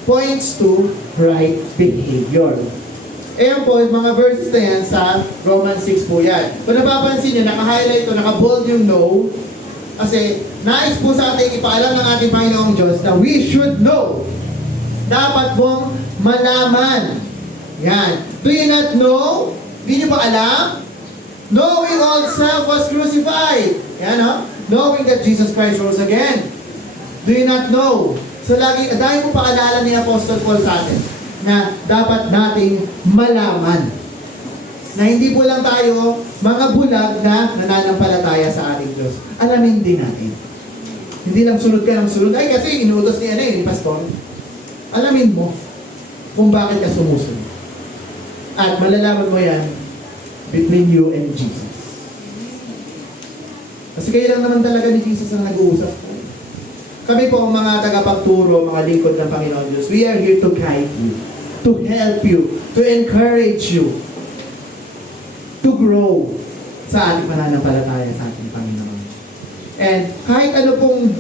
points to right behavior. Ayan po, yung mga verses na yan sa Romans 6 po yan. Kung napapansin nyo, naka-highlight to, naka-bold yung no. Kasi, nais po sa ating ipaalam ng ating Panginoong Diyos na we should know. Dapat mong malaman. Yan. Do you not know? Di nyo ba alam? Knowing all self was crucified. Yan, no? Knowing that Jesus Christ rose again. Do you not know? So lagi, dahil mo paalala ni Apostle Paul sa atin na dapat nating malaman na hindi po lang tayo mga bulag na nananampalataya sa ating Diyos. Alamin din natin. Hindi lang sunod ka ng sunod. Ay kasi inuutos ni Pastor. Alamin mo kung bakit ka sumusunod. At malalaman mo yan between you and Jesus. Kasi kayo lang naman talaga ni Jesus ang nag-uusap. Kami po ang mga tagapagturo, mga lingkod ng Panginoon Diyos. We are here to guide you, to help you, to encourage you, to grow sa ating pananampalataya sa ating Panginoon. And kahit ano pong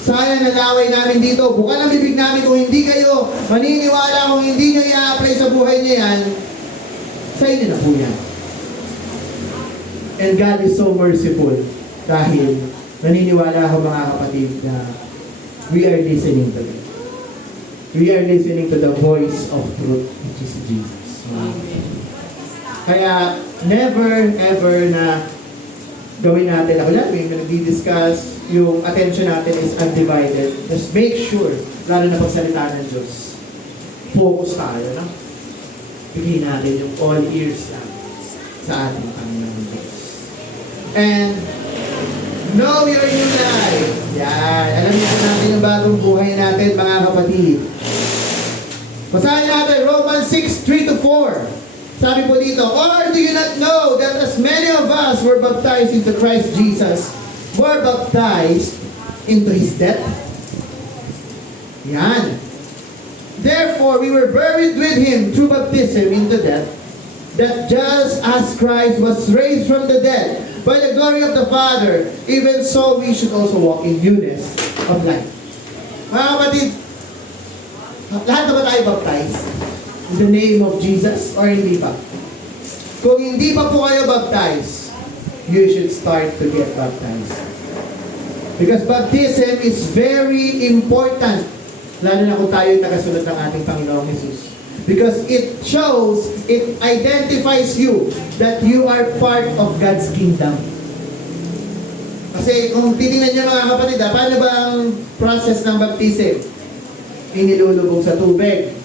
sayang na laway namin dito, bukan ang bibig namin kung hindi kayo maniniwala, kung hindi nyo i-apply sa buhay niya yan, sa inyo na po yan. And God is so merciful dahil naniniwala ako mga kapatid na we are listening to Him. We are listening to the voice of truth, which is Jesus. Kaya never ever na gawin natin ako lang, may nag-discuss, yung attention natin is undivided. Just make sure, lalo na pagsalita ng Diyos, focus tayo, no? Bigyan natin yung all ears lang sa ating Panginoon Diyos. And know your new life. Yan. Alam niyo natin yung bagong buhay natin, mga kapatid. Basahin natin, Romans 6:3-4. Sabi po dito, or do you not know that as many of us were baptized into Christ Jesus, were baptized into His death? Yan. Therefore, we were buried with Him through baptism into death, that just as Christ was raised from the dead by the glory of the Father, even so we should also walk in newness of life. Mga kapatid, lahat na ba tayo baptized? In the name of Jesus or hindi pa? Kung hindi pa po kayo baptized, you should start to get baptized. Because baptism is very important. Lalo na kung tayo ay tagasunod ng ating Panginoong Jesus. Because it shows, it identifies you that you are part of God's kingdom. Kasi kung titingnan niyo mga kapatid, paano ba ang process ng baptism? Inilulubog sa tubig.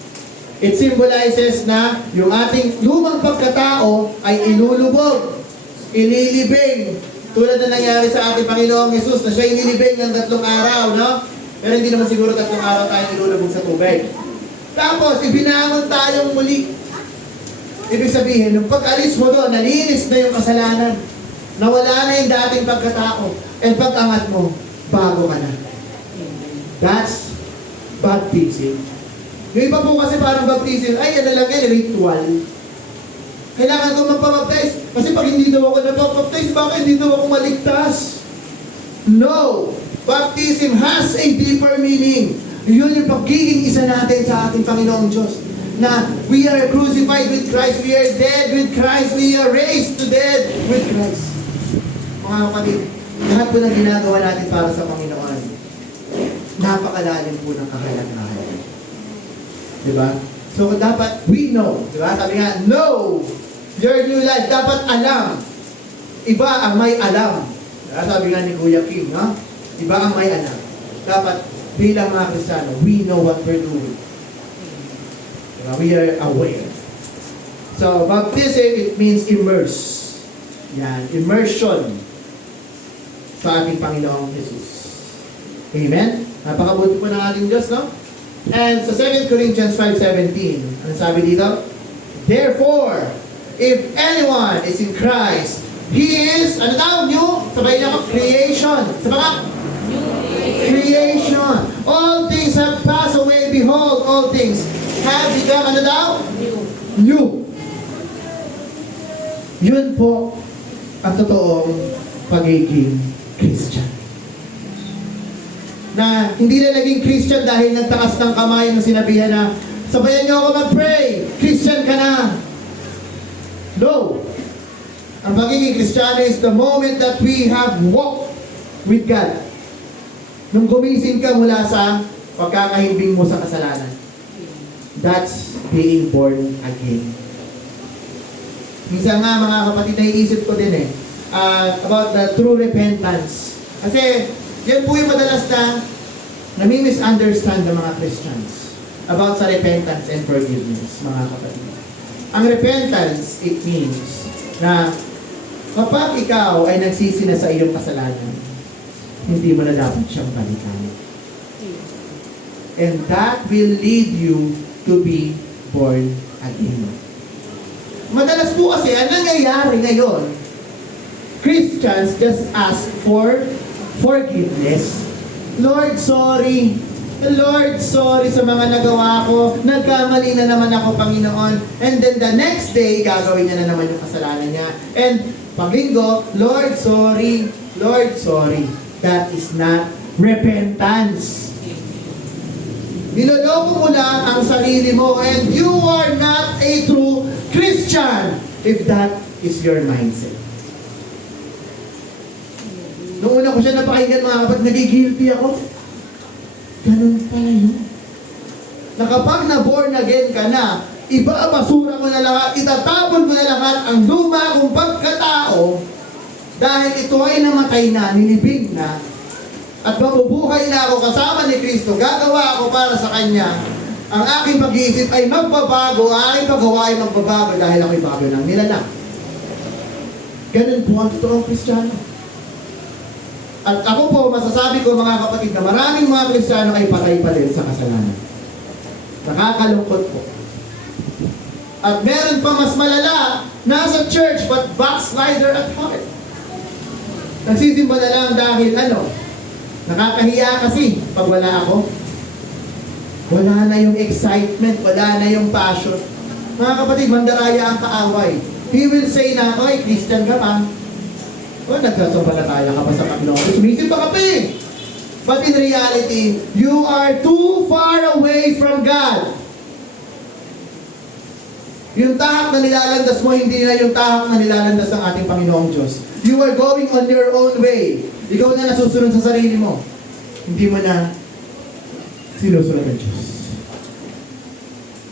It symbolizes na yung ating lumang pagkatao ay ilulubog, ililibing. Tulad na nangyari sa ating Panginoong Jesus na siya inilibing ng 3 araw, no? Pero hindi naman siguro 3 araw tayo ilulubog sa tubig. Tapos, ibinangon tayong muli. Ibig sabihin, nung pag-alis mo doon, nalinis na yung kasalanan. Nawala na yung dating pagkatao. And pag-angat mo, bago ka na. That's baptism. Yung iba po kasi parang baptism, ay, ano lang yan, ritual. Kailangan ko magpabaptize. Kasi pag hindi daw ako napapaptize, bakit hindi daw ako maligtas? No! Baptism has a deeper meaning. Yun yung pagiging isa natin sa ating Panginoong Diyos. Na we are crucified with Christ, we are dead with Christ, we are raised to dead with Christ. Mga kapatid, lahat po ng ginagawa natin para sa Panginoon, napakalalim po ng kahalagahan. Diba? So dapat we know, diba? Sabi nga, know your new life. Dapat alam. Iba ang may alam. Diba? Sabi nga ni Kuya King, no? Iba ang may alam. Dapat bilang mga Kristiyano, we know what we're doing. Diba? We are aware. So, baptism, it means immerse. Yan, immersion sa ating Panginoong Jesus. Amen? Napakabuti po ng ating Diyos, no? And sa 2 Corinthians 5:17, ano sabi dito? Therefore, if anyone is in Christ, he is, ano daw, new? Sabay na ako, creation. Sabay ka? Creation. All things have passed away. Behold, all things have become, ano daw? New. Yun po ang totoong pagiging Christian. Na hindi na naging Christian dahil nagtakas ng kamay ng sinabihan na, sabayan niyo ako mag-pray, Christian ka na. No. Ang pagiging Kristiyano is the moment that we have walked with God. Nung gumising ka mula sa pagkakahimbing mo sa kasalanan. That's being born again. Minsan nga mga kapatid, naiisip ko din about the true repentance. Kasi yan po yung madalas na nami-misunderstand ng mga Christians about sa repentance and forgiveness, mga kapatid. Ang repentance, it means na kapag ikaw ay nagsisi na sa iyong kasalanan, hindi mo na dapat siyang balikan. And that will lead you to be born again. Madalas po kasi, ang nangyayari ngayon, Christians just ask for forgiveness. Lord, sorry. Lord, sorry sa mga nagawa ko. Nagkamali na naman ako, Panginoon. And then the next day, gagawin niya na naman yung kasalanan niya. And paglinggo, Lord, sorry. Lord, sorry. That is not repentance. Niloloko mo lang ang sarili mo and you are not a true Christian if that is your mindset. Noong una ko siya napakinggan mga kapatid, nagigilty ako. Ganun pala yun. Na kapag na-born again ka na, iba ang basura mo na lahat, itatapon mo na lahat ang luma kong pagkatao dahil ito ay namatay na, nilibing na, at mabubuhay na ako kasama ni Kristo, gagawa ako para sa Kanya. Ang aking pag-iisip ay magbabago, ang aking paggawa ay magbabago dahil ako'y bago ng nilalang. Ganun po ang totoong Kristiyano. At ako po, masasabi ko mga kapatid na maraming mga Kristiyano ay patay pa rin sa kasalanan. Nakakalungkot po. At meron pa mas malala, nasa church but backslider at heart. Nagsisimba na lang dahil nakakahiya kasi pag wala ako. Wala na yung excitement, wala na yung passion. Mga kapatid, mandaraya ang kaaway. He will say na, oy, Christian ka pa. O, nagsasampalataya ka pa sa Panginoon. Sumisip pa ka pa eh. But in reality, you are too far away from God. Yung tahak na nilalandas mo, hindi na yung tahak na nilalandas ng ating Panginoong Diyos. You are going on your own way. Ikaw na nasusunod sa sarili mo. Hindi mo na sinusunod ng Diyos.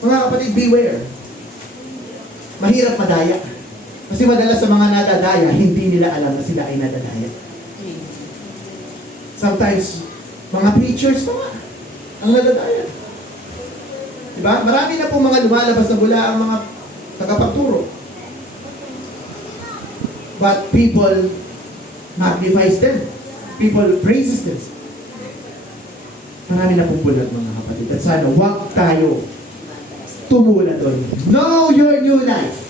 Mga kapatid, beware. Mahirap madaya. Kasi madalas sa mga nadadaya, hindi nila alam na sila ay nadadaya. Sometimes, mga preachers pa nga, ang nadadaya. Diba? Marami na po mga lumalabas na bula ang mga tagapagturo. But people magnifies them. People praises them. Marami na pong bulat mga kapatid. At sana, huwag tayo tumula doon. Know your new life.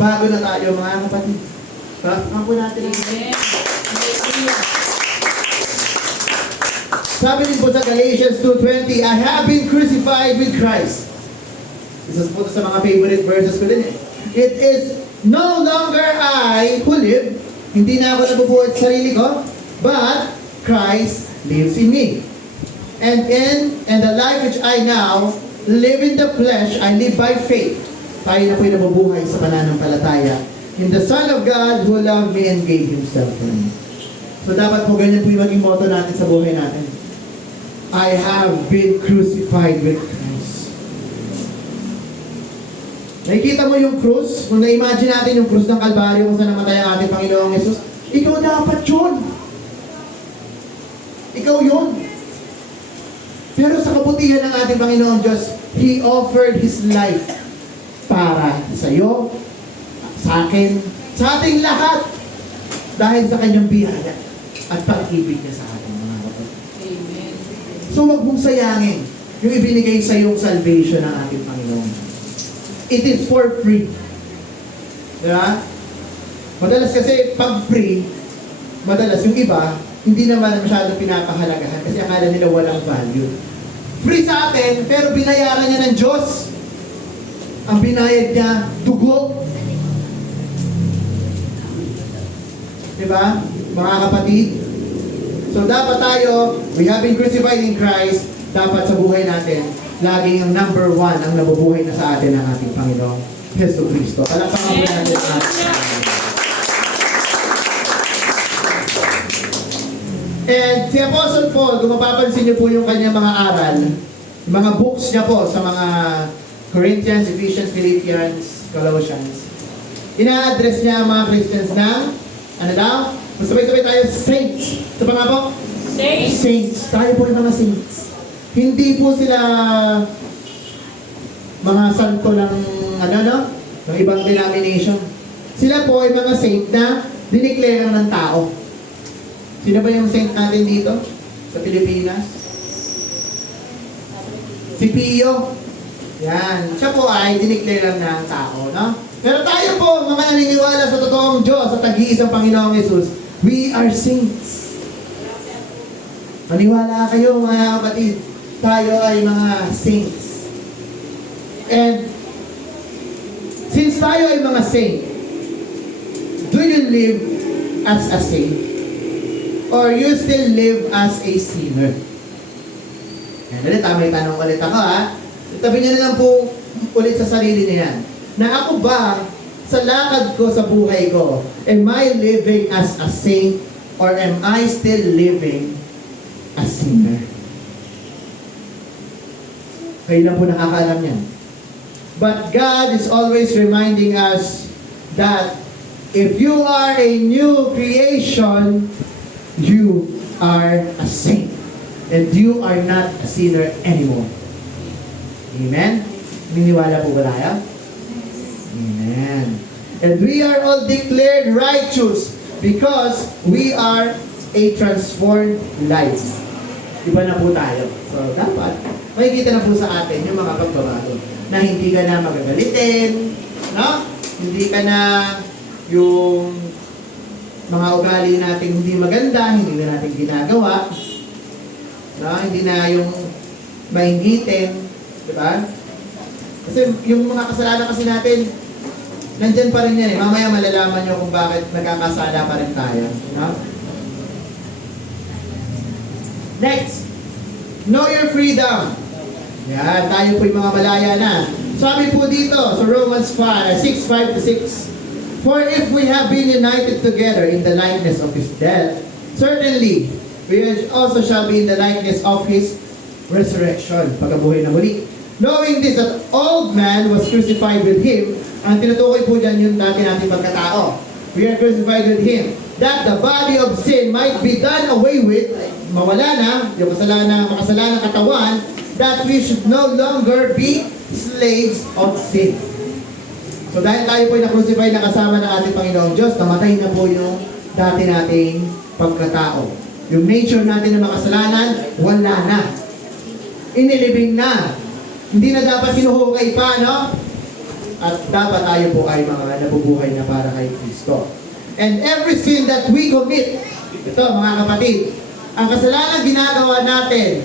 Bago na tayo mga kapatid. Bakit po natin ang Amen. Hallelujah. sabi din po sa Galatians 2:20, I have been crucified with Christ. Isa po sa mga favorite verses ko din eh. It is no longer I who live, hindi na ako nabubuhay sa sarili ko, but Christ lives in me. And the life which I now live in the flesh, I live by faith. Tayo na po'y nabubuhay sa pananampalataya in the Son of God who loved me and gave Himself for me. So dapat po ganyan po yung maging motto natin sa buhay natin. I have been crucified with Christ. Nakikita mo yung krus? Kung na-imagine natin yung krus ng Kalbaryo kung saan namatay ang ating Panginoong Yesus, ikaw dapat yun. Ikaw yun. Pero sa kabutihan ng ating Panginoong Diyos, He offered His life para sa iyo, sa akin, sa ating lahat, dahil sa kanyang biyaya at pag-ibig niya sa ating mga kapatid. Amen. So wag mong sayangin yung ibinigay sa iyong salvation ng ating Panginoon. It is for free. Diba? Madalas kasi pag free, madalas yung iba, hindi naman masyadong pinapahalagahan kasi akala nila walang value. Free sa atin, pero binayaran niya ng Diyos. Ang binayad niya, dugo. Diba? Mga kapatid. So dapat tayo, we have been crucified in Christ, dapat sa buhay natin, laging ang number one ang nabubuhay na sa atin ng ating Panginoong Hesus Kristo. Palakpakan po natin ang ating Panginoon. And si Apostle Paul, kung mapapansin niyo po yung kanyang mga aral, yung mga books niya po sa mga Corinthians, Ephesians, Philippians, Colossians, ina-address niya ang mga Christians na, ano daw? Sabay-sabay tayo, saints. Ito pa nga po? Saints. Saints. Tayo po yung mga saints. Hindi po sila mga santo ng, ano no? Ng ibang denomination. Sila po ay mga saint na dineclare ng tao. Sino ba yung saint natin dito sa Pilipinas? Si Pio. Yan. Siya po ay dineclare ng tao, no? Pero tayo po, mga naniniwala sa totoong Diyos, sa tag-iisang Panginoong Yesus, we are saints. Maniwala kayo mga kapatid, tayo ay mga saints. And since tayo ay mga saint, do you live as a saint? Or you still live as a sinner? Yan ulit, may tanong ulit ako ha. Tabi niyo na lang po ulit sa sarili niyo yan. Na ako ba, sa lakad ko sa buhay ko, am I living as a saint or am I still living as sinner? Kayo lang po nakakaalam yan. But God is always reminding us that if you are a new creation, you are a saint. And you are not a sinner anymore. Amen? Niniwala po ba tayo? Amen. And we are all declared righteous because we are a transformed life. Iba na po tayo. So, dapat, makikita na po sa atin yung mga pagbabago. Na hindi ka na magagalitin, no? Hindi ka na yung mga ugali natin hindi maganda, hindi na natin ginagawa. No? Hindi na yung mainggitin. Diba? Kasi yung mga kasalanan kasi natin, Nandyan pa rin yan eh. Mamaya malalaman nyo kung bakit nagkakasala pa rin tayo. No? Next. Know your freedom. Yan, tayo po yung mga malaya na. Sabi po dito sa Romans 6:5-6. For if we have been united together in the likeness of His death, certainly we also shall be in the likeness of His resurrection. Pagkabuhay na muli. Knowing this, that old man was crucified with Him. Ang tinutukoy po dyan yung dati natin pagkatao. We are crucified with Him. That the body of sin might be done away with. Mawala na, yung makasalanang katawan, that we should no longer be slaves of sin. So dahil tayo po ay na-crucify na kasama ng ating Panginoong Diyos, namatay na po yung dati nating pagkatao. Yung nature natin na makasalanan, wala na. Inilibing na. Hindi na dapat hinuhukay pa, no? At dapat tayo po ay mga nabubuhay na para kay Kristo. And every sin that we commit, ito mga kapatid, ang kasalanan ginagawa natin,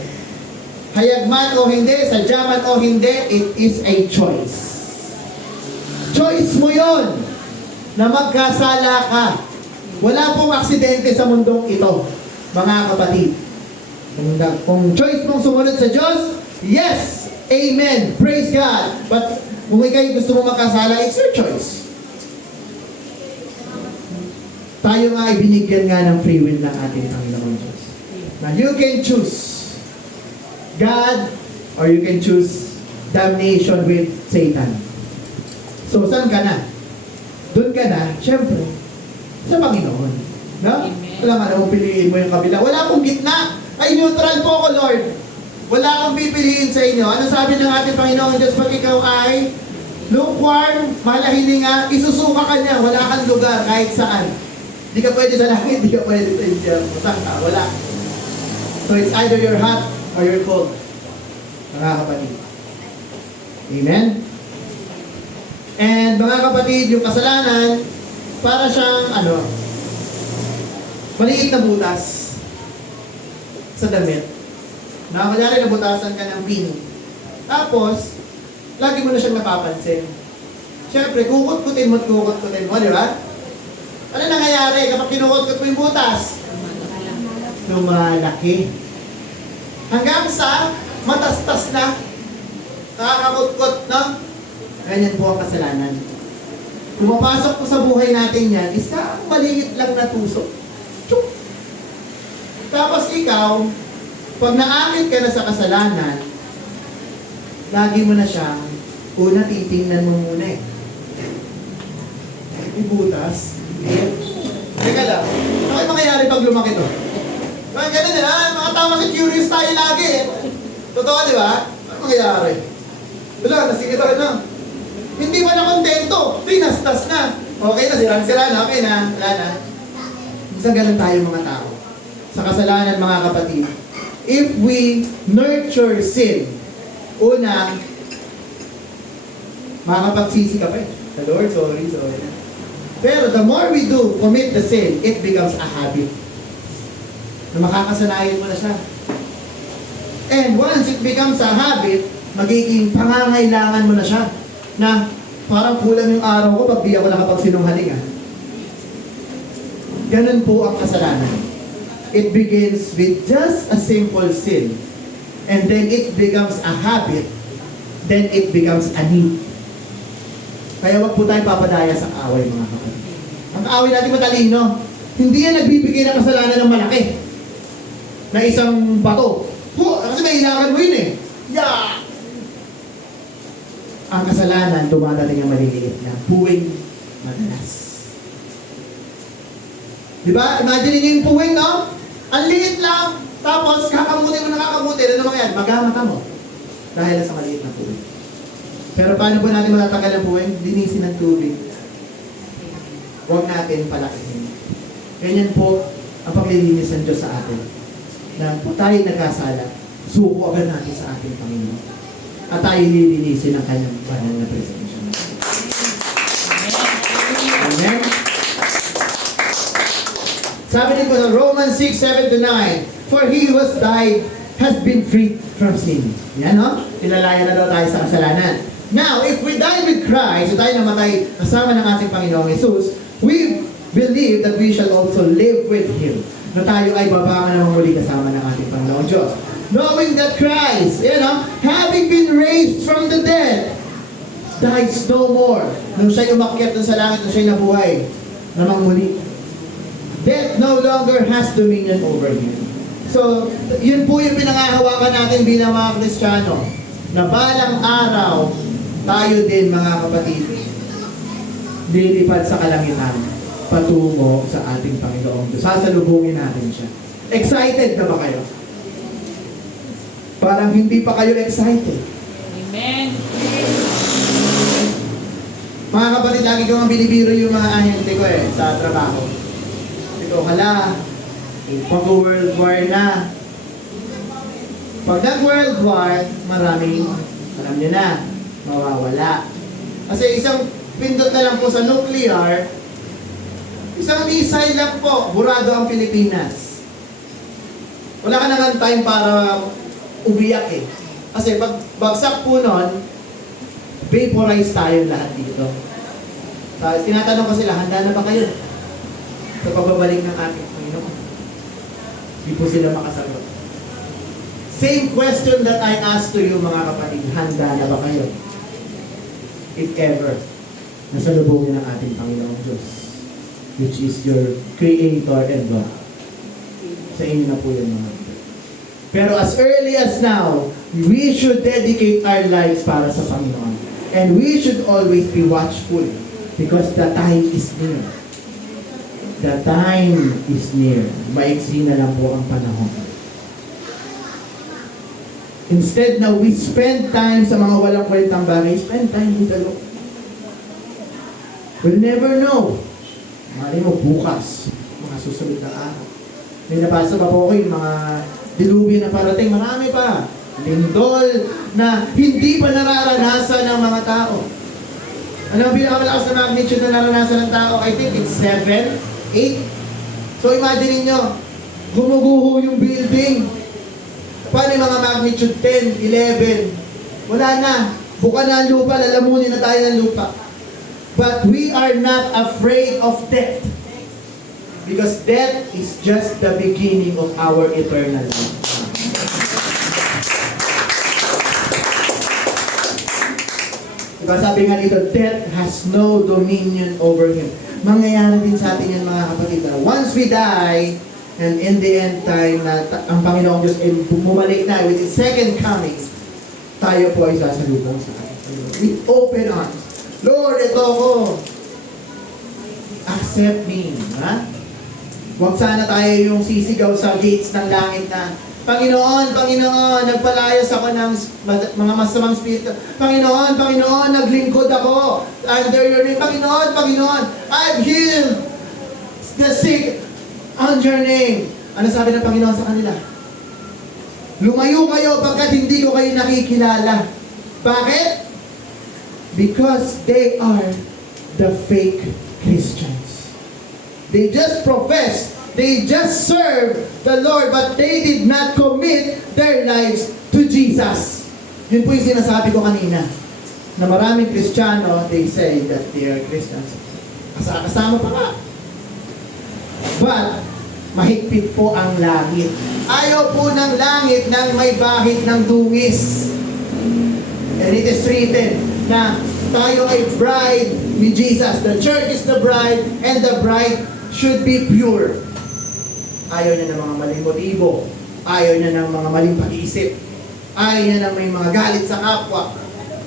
hayag man o hindi, sadya man o hindi, it is a choice. Choice mo yon na magkasala ka. Wala pong aksidente sa mundong ito, mga kapatid. Kung choice mong sumunod sa Diyos, yes, amen, praise God. But kung ikaw gusto mo magkasala, it's your choice. Tayo nga ay binigyan nga ng free will ng ating Panginoon Diyos. Now you can choose God or you can choose damnation with Satan. So, saan ka na? Doon ka na, syempre, sa Panginoon. No? Wala nga naman piliin mo yung kabila. Wala akong gitna. Ay, neutral po ako, Lord. Wala akong pipiliin sa inyo. Ano sabi ng ating Panginoon Diyos? Pag ikaw ay lukewarm, malahilinga, isusuka ka niya. Wala kang lugar kahit saan. Di ka pwede sa langit, di ka pwede sa impyerno. Saan ka? Wala. So, it's either you're hot or you're cold. Mga kapatid. Amen? And mga kapatid, yung kasalanan, para siyang, maliit na butas sa damit. Na kunyari nabutasan ka ng pin. Tapos, lagi mo na siyang napapansin. Siyempre, kukut-kutin mo at kukut-kutin mo, di ba? Ano nangyayari kapag kinukut-kut mo yung butas? Lumalaki. Hanggang sa matastas na. Nakakakut-kut, no? Ganyan po ang kasalanan. Pumapasok po sa buhay natin yan, isang maliit lang na tusok. Chuk! Tapos ikaw, pag naakit ka na sa kasalanan, lagi mo na siya, una titingnan mo muna eh. Ibutas. Teka lang, ano yung mangyayari pag lumaki to? Parang ganun din ha, mga tama sa curious tayo lagi eh. Totoo di ba? Ano mangyayari? Wala, nasikita na. Hindi mo na kontento. Pinastas na. Okay na, sirang-sira na. Okay na. Wala na. Isang ganun tayo mga tao. Sa kasalanan mga kapatid. If we nurture sin, una, makapagsisi ka pa eh. The Lord, sorry. Pero the more we do, commit the sin, it becomes a habit. Na makakasanayan mo na siya. And once it becomes a habit, magiging pangangailangan mo na siya. Na parang kulang yung araw ko pag di ako nakapagsinungaling. Ganun po ang kasalanan. It begins with just a simple sin. And then it becomes a habit. Then it becomes a need. Kaya wag po tayo papadaya sa away mga kapatid. Ang kaaway natin matalino. Hindi yan nagbibigay ng kasalanan ng malaki. Na isang bato. Kasi may ilangan mo yun eh. Yeah! Ang kasalanan, dumadating ang maliliit na puwing madalas. Diba? Imagine niyo yung puwing, no? Ang liit lang, tapos kakamuti mo na kakamuti, ano naman yan? Magamata mo. Dahil sa maliit na puwing. Pero paano po natin matatanggal ang puwing? Linisin ng tubig. Huwag natin palakihin. Ganyan po ang paglilinis ng Diyos sa atin. Na po tayo nagkasala, suko agad natin sa ating Panginoon. At tayo lilinisin ang kanyang banal na presensya. Amen? Sabi din po sa Romans 6:7-9, for he who has died has been freed from sin. Yan, no? Nilalaya na daw tayo sa kasalanan. Now, if we die with Christ, so tayo namatay kasama ng ating Panginoong Jesus, we believe that we shall also live with Him. Na tayo ay babangon naman muli kasama ng ating Panginoong Diyos. Knowing that Christ, having been raised from the dead, dies no more. Nung siya'y umakyat dun sa langit, nung siya'y nabuhay, namang muli. Death no longer has dominion over Him. So, yun po yung pinangahawakan natin bilang mga Kristiyano, na balang araw, tayo din mga kapatid, lilipad sa kalangitan, patungo sa ating Panginoon. Sasalubungin natin siya. Excited na ba kayo? Parang hindi pa kayo excited. Amen. Mga kapatid, lagi ko nga binibiro yung mga ahente ko sa trabaho. Ito, hala, pag-world war na. Pag nag-world war, maraming, alam nyo na, mawawala. Kasi isang pindot na lang po sa nuclear, isang missile lang po, burado ang Pilipinas. Wala ka naman time para umiyak Kasi pag bagsak po nun, vaporize tayo lahat dito. Tinatanong ko sila, handa na ba kayo sa pagbabalik ng ating Panginoon? Hindi po sila makasagot. Same question that I asked to you mga kapatid, handa na ba kayo? If ever, nasalubungin ng ating Panginoong Diyos, which is your Creator and God. Sa inyo na po yun mga kapatid. Pero as early as now, we should dedicate our lives para sa Panginoon. And we should always be watchful because the time is near. The time is near. Maiksi na lang po ang panahon. Instead na we spend time sa mga walang kwentang bagay, spend time with the Lord. We'll never know. Mali mo bukas, mga susunod na araw. May nabasa pa po ko yung mga dilubyo na parating, marami pa. Lindol na hindi pa nararanasan ng mga tao. Ano ang pinakamalakas na magnitude na naranasan ng tao? I think it's 7, 8. So imagine niyo, gumuguho yung building. Paano yung mga magnitude 10, 11? Wala na. Buka na ang lupa, lalamunin na tayo ng lupa. But we are not afraid of death. Because death is just the beginning of our eternal life. Diba sabi nga dito, death has no dominion over him. Mangyayari din sa atin yan mga kapatid. Once we die, and in the end time, na ang Panginoong Diyos ay bumalik na with His second coming, tayo po ay sasalubong sa atin. With open arms. Lord, ito ako. Accept me. Ha? Huwag sana tayo yung sisigaw sa gates ng langit na, Panginoon, Panginoon, nagpalayas ako ng mga masamang spirito. Panginoon, Panginoon, naglingkod ako under your name. Panginoon, Panginoon, I've healed the sick under your name. Ano sabi ng Panginoon sa kanila? Lumayo kayo pagkat hindi ko kayo nakikilala. Bakit? Because they are the fake Christians. They just profess, they just serve the Lord, but they did not commit their lives to Jesus. Yun po yung sinasabi ko kanina. Na maraming Kristiyano, they say that they are Christians. Kasama pa nga. But, mahigpit po ang langit. Ayaw po ng langit ng may bahid ng dungis. And it is written na tayo ay bride ni Jesus. The church is the bride, and the bride should be pure. Ayaw niya ng mga maling motibo. Ayaw niya ng mga maling pag-iisip. Ayaw niya ng may mga galit sa kapwa.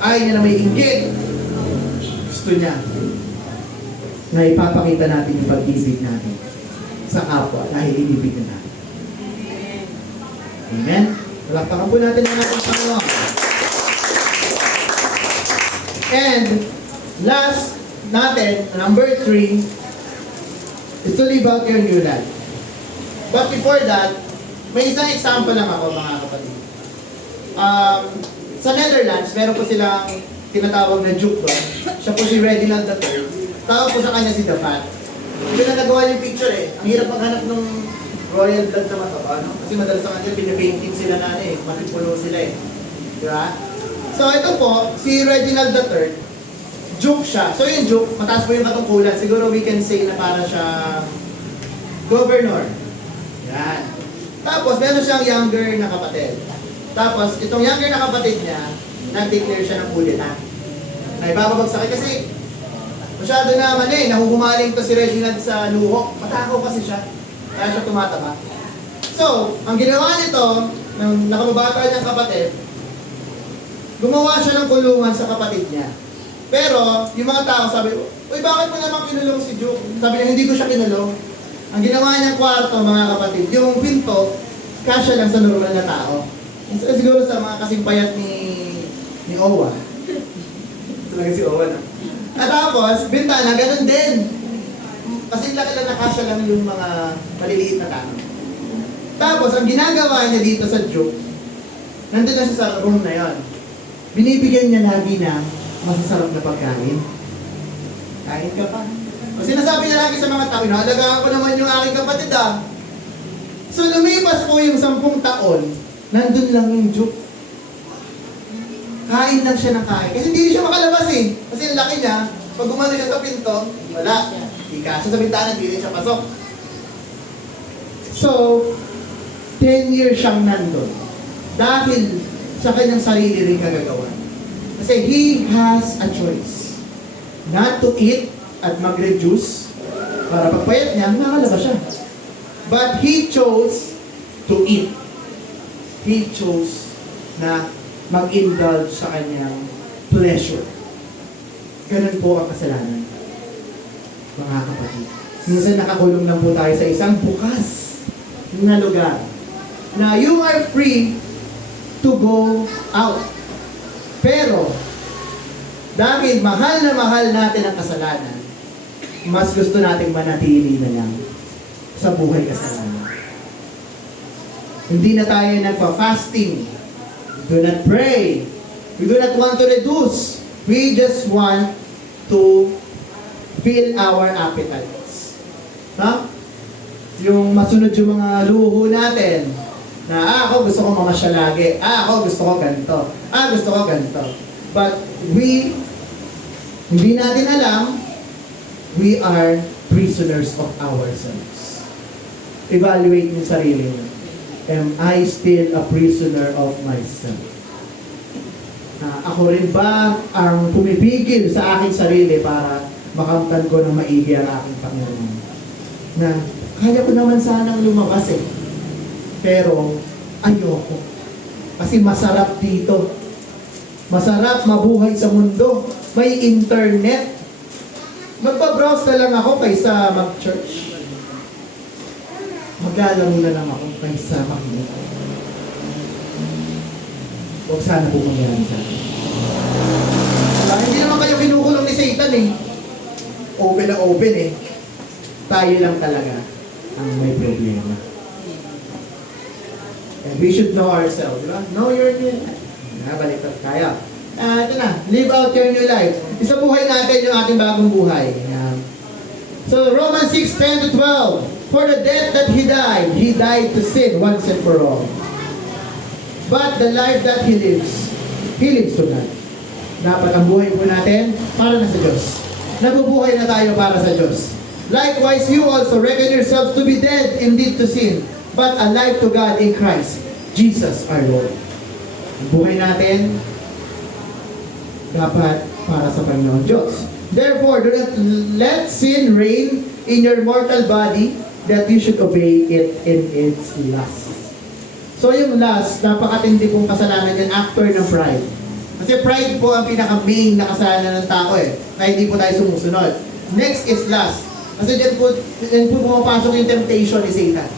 Ayaw niya ng may inggit. Gusto niya na ipapakita natin yung pag-ibig natin sa kapwa dahil inibig na natin. Amen? Palakpakan po natin ang ating Panginoon. And last natin, number 3, is to live out your new life. But before that, may isang example lang ako mga kapatid. Sa Netherlands, meron po silang tinatawag na Duke doon. Siya po si Reginald III. Tawag po sa kanya si The Fat. Hindi na nagawa yung picture Ang hirap maghanap ng royal blood na mataba, no? Kasi madalas sa kanila, pinapainting sila na matipulo sila Di ba? So ito po, si Reginald III, Duke siya. So yung Duke, mataas po yung katungkulan. Siguro we can say na para siya governor. Yan. Tapos meron siyang younger na kapatid. Tapos itong younger na kapatid niya, nag-declare siya ng kudeta. Na ibabagsak kasi masyado naman nahuhumaling to si Reginald sa luho. Matakaw kasi siya. Kaya siya tumataba. So, ang ginawa nito, ng nakababata niyang kapatid, gumawa siya ng kulungan sa kapatid niya. Pero, yung mga tao sabi, uy, bakit mo naman kinulong si Duke? Sabi niya, hindi ko siya kinulong. Ang ginawa niyang kwarto, mga kapatid, yung pinto, kasya lang sa normal na tao. Siguro sa mga kasimpayat ni Owa. Talaga si Owa, no? At tapos, bintana, ganun din. Kasi laki lang nakasya lang yung mga maliliit na tao. Tapos, ang ginagawa niya dito sa Duke, nandun na siya sa room na yon. Binibigyan niya lagi ng masasarap na pagkain. Kain ka pa. O sinasabi niya lagi sa mga tao, alagaan ko naman yung aking kapatid ah. So lumipas po yung 10 taon, nandun lang yung Duke. Kain lang siya ng kain. Kasi hindi siya makalabas eh. Kasi ang laki niya, pag gumano siya sa pinto, wala. Hindi ka siya sa bintana, hindi rin siya pasok. So, 10 years siyang nandun. Dahil sa kanyang sarili rin kagagawan. Kasi he has a choice. Not to eat at mag-reduce para pagpayat niya, nakalabas siya. But he chose to eat. He chose na mag-indulge sa kanyang pleasure. Ganun po ang kasalanan. Mga kapatid. Minsan nakakulong lang po tayo sa isang bukas na lugar na you are free to go out. Pero, dahil mahal na mahal natin ang kasalanan, mas gusto nating manatili na lang sa buhay kasalanan. Hindi na tayo nagpa-fasting. We do not pray. We do not want to reduce. We just want to fill our appetites. Ha? Yung masunod yung mga luho natin. Na ako gusto ko mamasyal lagi. Ako gusto ko ganito. Gusto ko ganito. But hindi natin alam, we are prisoners of ourselves. Evaluate yung sarili mo. Am I still a prisoner of myself? Ako rin ba ang pumipigil sa aking sarili para makamtan ko ng maigi ang aking Panginoon? Na kaya ko naman sanang lumabas eh. Pero ayoko. Kasi masarap dito. Masarap mabuhay sa mundo. May internet. Magpa-browse na lang ako kaysa mag-church. Maglalaro na lang ako kaysa makinig. Huwag sana po mangyari sa akin. Hindi naman kayo kinukulong ni Satan eh. Open na open eh. Tayo lang talaga ang may problema. And we should know ourselves, di ba? Know your new life. Baliktad kaya. Ito na, live out your new life. Isa buhay natin yung ating bagong buhay. So Romans 6:10-12. For the death that he died to sin once and for all. But the life that he lives to God. Dapat ang buhay po natin para na sa Diyos. Nabubuhay na tayo para sa Diyos. Likewise, you also reckon yourselves to be dead indeed to sin, but alive to God in Christ, Jesus our Lord. Ang buhay natin, dapat para sa Panginoon Diyos. Therefore, do not let sin reign in your mortal body, that you should obey it in its lust. So yung lust, napakatindi pong kasalanan yan after ng pride. Kasi pride po ang pinaka-main na kasalanan ng tao eh, na hindi po tayo sumusunod. Next is lust. Kasi dyan po pumapasok yung temptation ni Satan.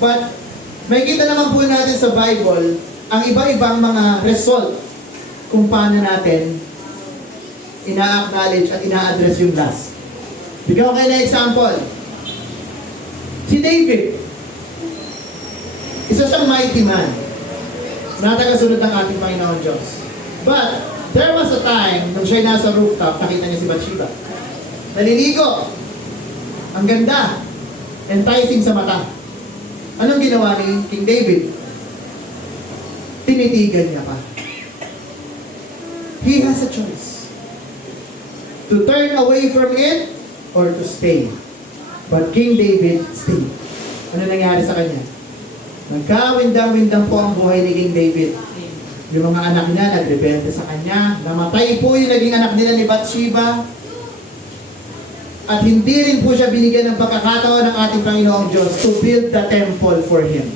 But, may kita naman po natin sa Bible, ang iba-ibang mga result kung paano natin ina-acknowledge at ina-address yung lust. Bigyan ko kayo na example. Si David, isa siyang mighty man na tagasunod ng ating Panginoon Diyos. But, there was a time, nung siya'y nasa rooftop, nakita niya si Bathsheba. Naliligo. Ang ganda. Enticing sa mata. Anong ginawa ni King David? Tinitigan niya pa. has a choice. To turn away from it or to stay. But King David stayed. Ano nangyari sa kanya? Nagkawindang-windang po ang buhay ni King David. Yung mga anak niya nagrebelde sa kanya. Namatay po yung naging anak nila ni Bathsheba. At hindi rin po siya binigyan ng pagkakataon ng ating Panginoong Diyos to build the temple for Him.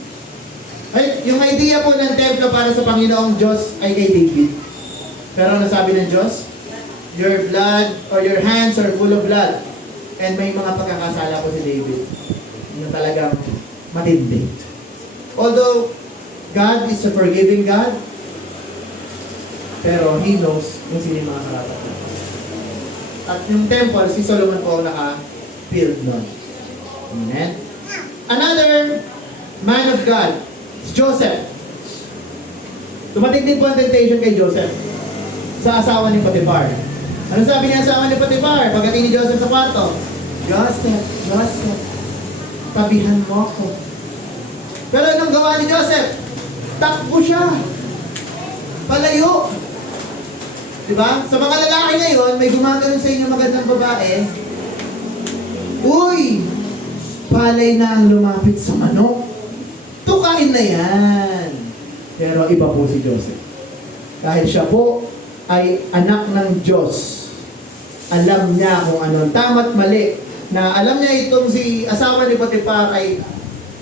Ay, yung idea po ng templo para sa Panginoong Diyos ay kay David. Pero ano sabi ng Diyos? Your blood or your hands are full of blood. And may mga pagkakasala po si David na talagang matindi. Although God is a forgiving God, pero He knows kung sino yung mga karapat natin. At yung temple, si Solomon po naka-build nun. Amen? Another man of God, si Joseph. Tumating din po ang temptation kay Joseph sa asawa ni Potiphar. Ano sabi niya sa asawa ni Potiphar? Pagdating ni Joseph sa kwarto, Joseph, Joseph, tabihan mo ako. Pero anong gawa ni Joseph? Takbo siya. Palayo. Diba? Sa mga lalaki ngayon, may gumagano'n sa inyo magandang babae. Uy! Palay na ang lumapit sa manok. Tukain na yan. Pero iba po si Joseph. Kahit siya po ay anak ng Diyos. Alam niya kung ano tama't mali. Na alam niya itong si asawa ni Potiphar ay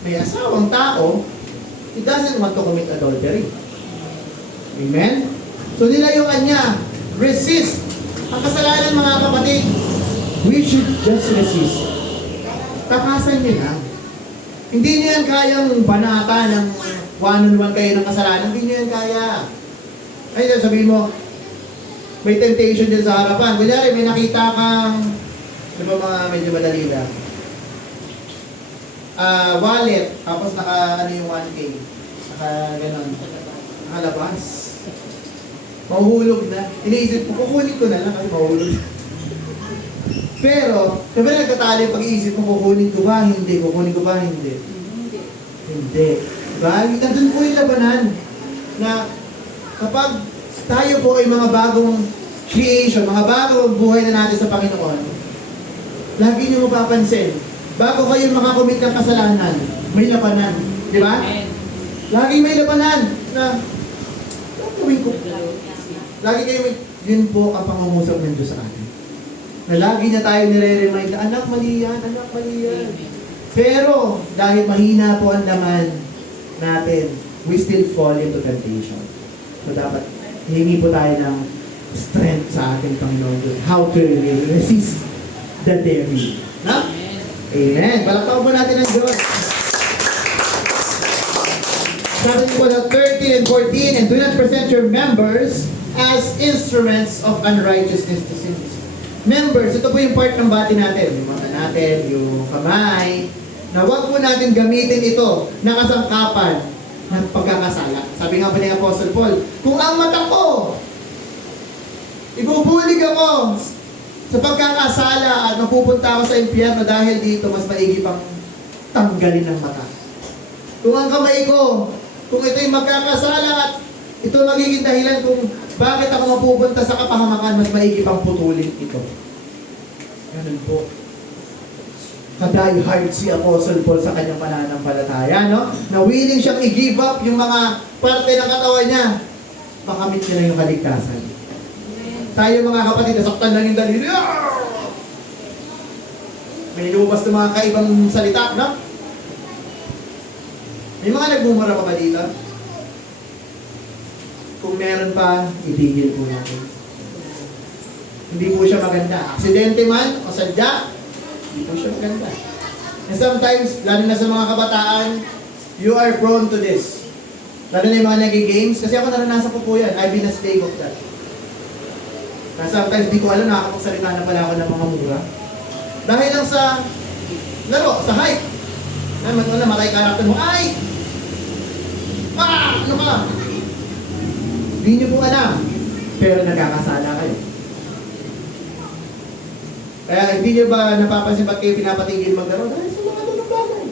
may asawang tao. He doesn't want to commit adultery. Amen? So nilayuan niya. Resist. Ang kasalanan mga kapatid, we should just resist. Takasan niyo lang. Hindi niyo yan kayang banata ng one-on-one kayo ng kasalanan. Hindi niyo yan kaya. Ay, sabihin mo, may temptation dyan sa harapan. Kunyari, may nakita kang, di ba mga medyo madali lang? Wallet, tapos ano yung 1K? Ganon. Nakalabas. Mahuhulog na. Iniisip ko, kukunin ko na lang kasi mahuhulog. Pero, sabi na nagtatali yung pag-iisip mo, kukunin ko ba? Hindi. Kukunin ko ba? Hindi. Hindi. Diba? Nandun po yung labanan na kapag tayo po ay mga bagong creation, mga bagong buhay na natin sa Panginoon, lagi niyo mapapansin, bago kayo makakomit ng kasalanan, may labanan. Di ba? Lagi may labanan na gawin ko. Lagi kayo may, yun po ang pangungusap ng Diyos sa atin. Na lagi na tayo nire-remind na, anak, mali yan, anak, mali yan. Pero, dahil mahina po ang laman natin, we still fall into temptation. So, dapat, hihingi po tayo ng strength sa ating Panginoon Diyos. How to resist the devil. Na? Amen. Palakpakan po natin ang Diyos. Sabi po na 13 and 14, and do not present your members as instruments of unrighteousness to sinners. Members, ito po yung part ng bati natin. Yung mata natin, yung kamay, na huwag po natin gamitin ito na kasangkapan ng pagkakasala. Sabi nga po ni Apostle Paul, kung ang mata ko, ibubulig ako sa pagkakasala at mapupunta ako sa impyerno dahil dito, mas maigi pang tanggalin ng mata. Kung ang kamay ko, kung ito'y magkakasala at ito magiging dahilan kung bakit ako mapupunta sa kapahamakan, mas maigi pang putulin ito. Ganun po. Ka-die hard si Apostle Paul sa kanyang pananampalataya, no? Na willing siyang i-give up yung mga parte ng katawan niya. Makamit niya na yung kaligtasan. Tayo mga kapatid, nasaktan lang yung daliri. May lumabas na mga kaibang salita, no? May mga nagmumura pa ba dito? Kung meron pa, itigil po natin. Hindi po siya maganda. Aksidente man o sadya, hindi po siya maganda. And sometimes, lalo na sa mga kabataan, you are prone to this. Lalo na yung mga nag-games, kasi ako naranasan ko po yan. I've been a slave of that. Na sometimes, di ko alam, nakakapagsalita na pala ako ng mga mura. Dahil lang sa laro, sa hype. Naman na, matay karakter mo, ay! Ano ka? Hindi nyo po alam, pero nagkakasala kayo. Kaya hindi nyo ba napapansin ba't kayo pinapatigil maglaro? Dahil sa mga ganong bagay.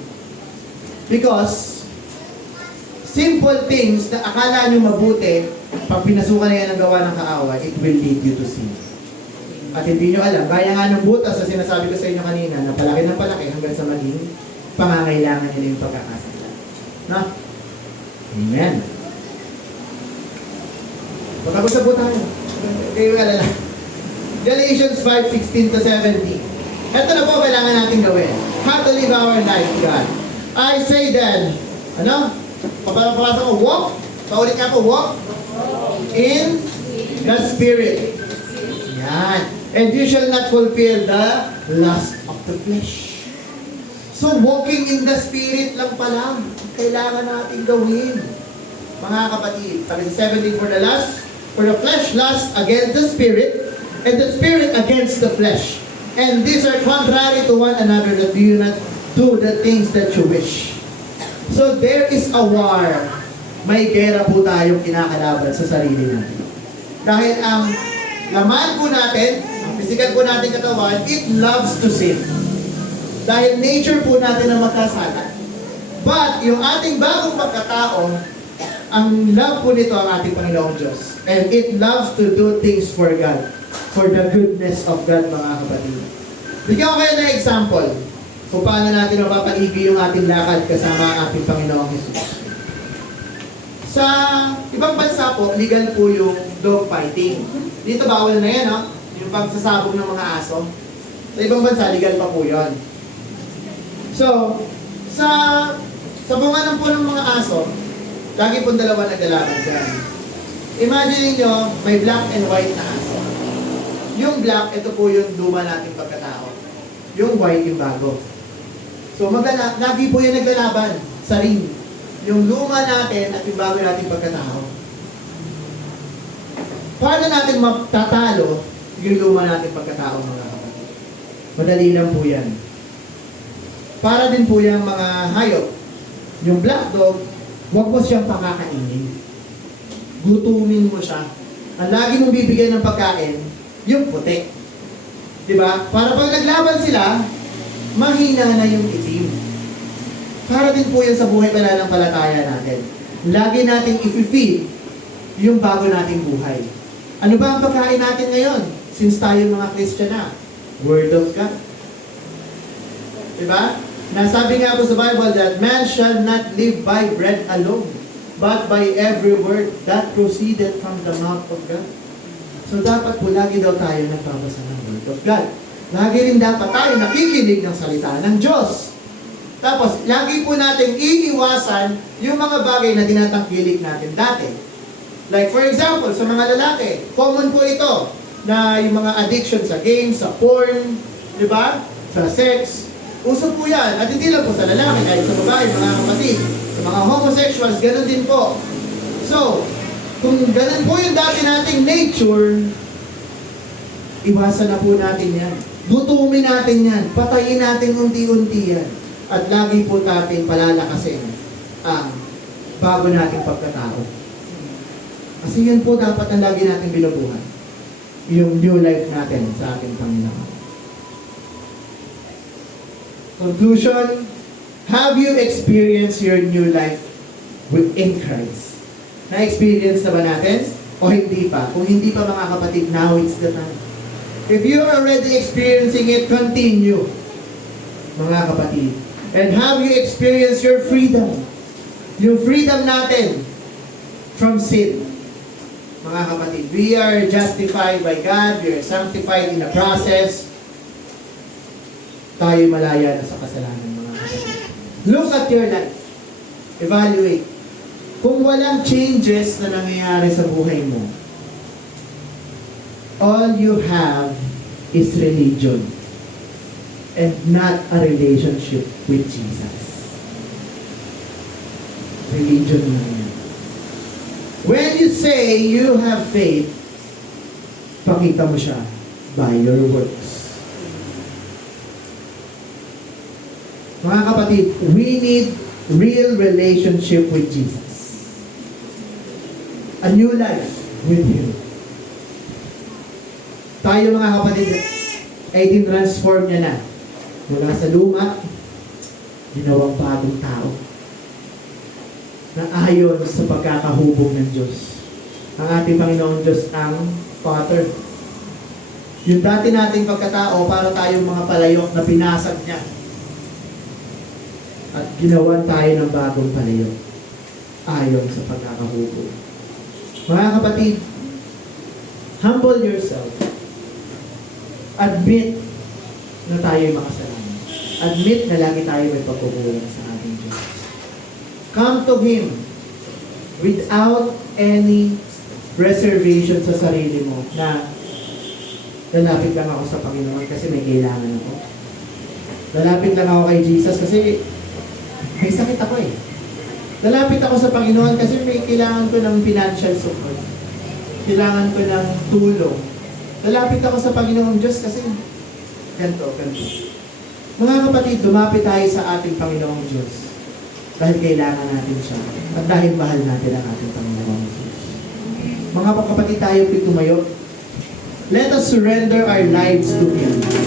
Because, simple things na akala nyo mabuti, pag pinasukan na yan ang gawa ng kaaway, it will lead you to sin. At hindi nyo alam, gaya nga ng butas na sinasabi ko sa inyo kanina, na palaki ng palaki hanggang sa maging pangangailangan nyo na yung pagkakasala. No? Amen. Pagkabusap po tayo. Kayo alala. Galatians 5:16 to 17. Ito na po kailangan natin gawin. How to live our life, God. I say then, ano? Papapasa ko, walk. Paulit nga po, walk in the Spirit. Yan. And you shall not fulfill the lust of the flesh. So, walking in the Spirit lang pala, kailangan natin gawin. Mga kapatid, sabi sa 17, for the flesh lusts against the Spirit, and the Spirit against the flesh. And these are contrary to one another, that you not do the things that you wish. So, there is a war. May gera po tayong kinakalaban sa sarili natin. Dahil ang laman po natin, ang physical po natin katawan, it loves to sin. Dahil nature po natin ang magkasala. But, yung ating bagong pagkatao, ang love po nito ang ating Panginoong Diyos. And it loves to do things for God. For the goodness of God, mga kapatid. Bigyan ko kayo ng example kung paano natin mapapaigi yung ating lakad kasama ang ating Panginoong Jesus. Sa ibang bansa po, legal po yung dog fighting. Dito bawal na yan, no? Yung pagsasabog ng mga aso. Sa ibang bansa, legal pa po yun. So, sa bunganan po ng mga aso, lagi pong dalawa naglalaban dyan. Imagine nyo, may black and white na aso. Yung black, ito po yung luma nating pagkatao. Yung white, yung bago. So, lagi po yung naglalaban sa ring. Yung luma natin at yung bago nating pagkatao. Paano natin matatalo yung luma nating pagkatao, mga kapatid? Madali lang po yan. Para din po yung mga hayop. Yung black dog, huwag mo siyang pakakainin. Gutumin mo siya. Ang lagi mong bibigyan ng pagkain, yung puti. Diba? Para pag naglaban sila, mahina na yung itim. Para din po yan sa buhay pananampalataya natin. Lagi nating i-feed yung bago nating buhay. Ano ba ang pagkain natin ngayon? Since tayo mga Christian na, Word of God. Diba? Nasabi nga po sa Bible that man shall not live by bread alone, but by every word that proceeded from the mouth of God. So dapat po lagi daw tayo nagbabasa ng Word of God. Lagi rin dapat tayo nakikinig ng salita ng Diyos. Tapos, lagi po natin iiwasan yung mga bagay na tinatangkilik natin dati. Like for example, sa mga lalaki, common po ito, na yung mga addiction sa games, sa porn, di ba? Sa sex. Uso po yan. At hindi lang po sa lalaki, kahit sa babae, mga kapatid. Sa mga homosexuals, ganun din po. So, kung ganun po yung dati nating nature, iwasan na po natin yan. Gutumin natin yan. Patayin natin unti-unti yan. At lagi po natin palalakasin ang bago nating pagkatao. Kasi yan po dapat ang lagi natin binubuhay. Yung new life natin sa ating Panginoon. Conclusion, have you experienced your new life within Christ? Na-experience na ba natin? O hindi pa? Kung hindi pa, mga kapatid, now it's the time. If you're already experiencing it, continue. Mga kapatid. And have you experienced your freedom? Yung freedom natin from sin. Mga kapatid, we are justified by God, we are sanctified in the process. Tayo malaya na sa kasalanan, mga kapatid. Look at your life. Evaluate. Kung walang changes na nangyayari sa buhay mo, all you have is religion and not a relationship with Jesus. Religion na yan. When you say you have faith, pakita mo siya by your works. Mga kapatid, we need real relationship with Jesus. A new life with Him. Tayo mga kapatid, ay din-transform niya na. Mula sa luma, ginawang bagong tao. Na ayon sa pagkakahubog ng Diyos. ang ating Panginoong Diyos ang Father. Yung dati nating pagkatao, para tayong mga palayok na pinasag niya. At ginawan tayo ng bagong palayok. Ayon sa pagkakahubo. Mga kapatid, humble yourself. Admit na tayo'y makasalanan. Admit na lagi tayo may pagkukulang sa ating Diyos. Come to Him without any reservation sa sarili mo na lalapit lang ako sa Panginoon kasi may kailangan ako. Lalapit lang ako kay Jesus kasi may sakit ako eh. Lalapit ako sa Panginoon kasi may kailangan ko ng financial support. Kailangan ko ng tulong. Lalapit ako sa Panginoong Diyos kasi ganito. Mga kapatid, lumapit tayo sa ating Panginoong Diyos dahil kailangan natin siya at dahil mahal natin ang ating Panginoong Diyos. Mga kapatid, tayo tumayo. Let us surrender our lives to Him.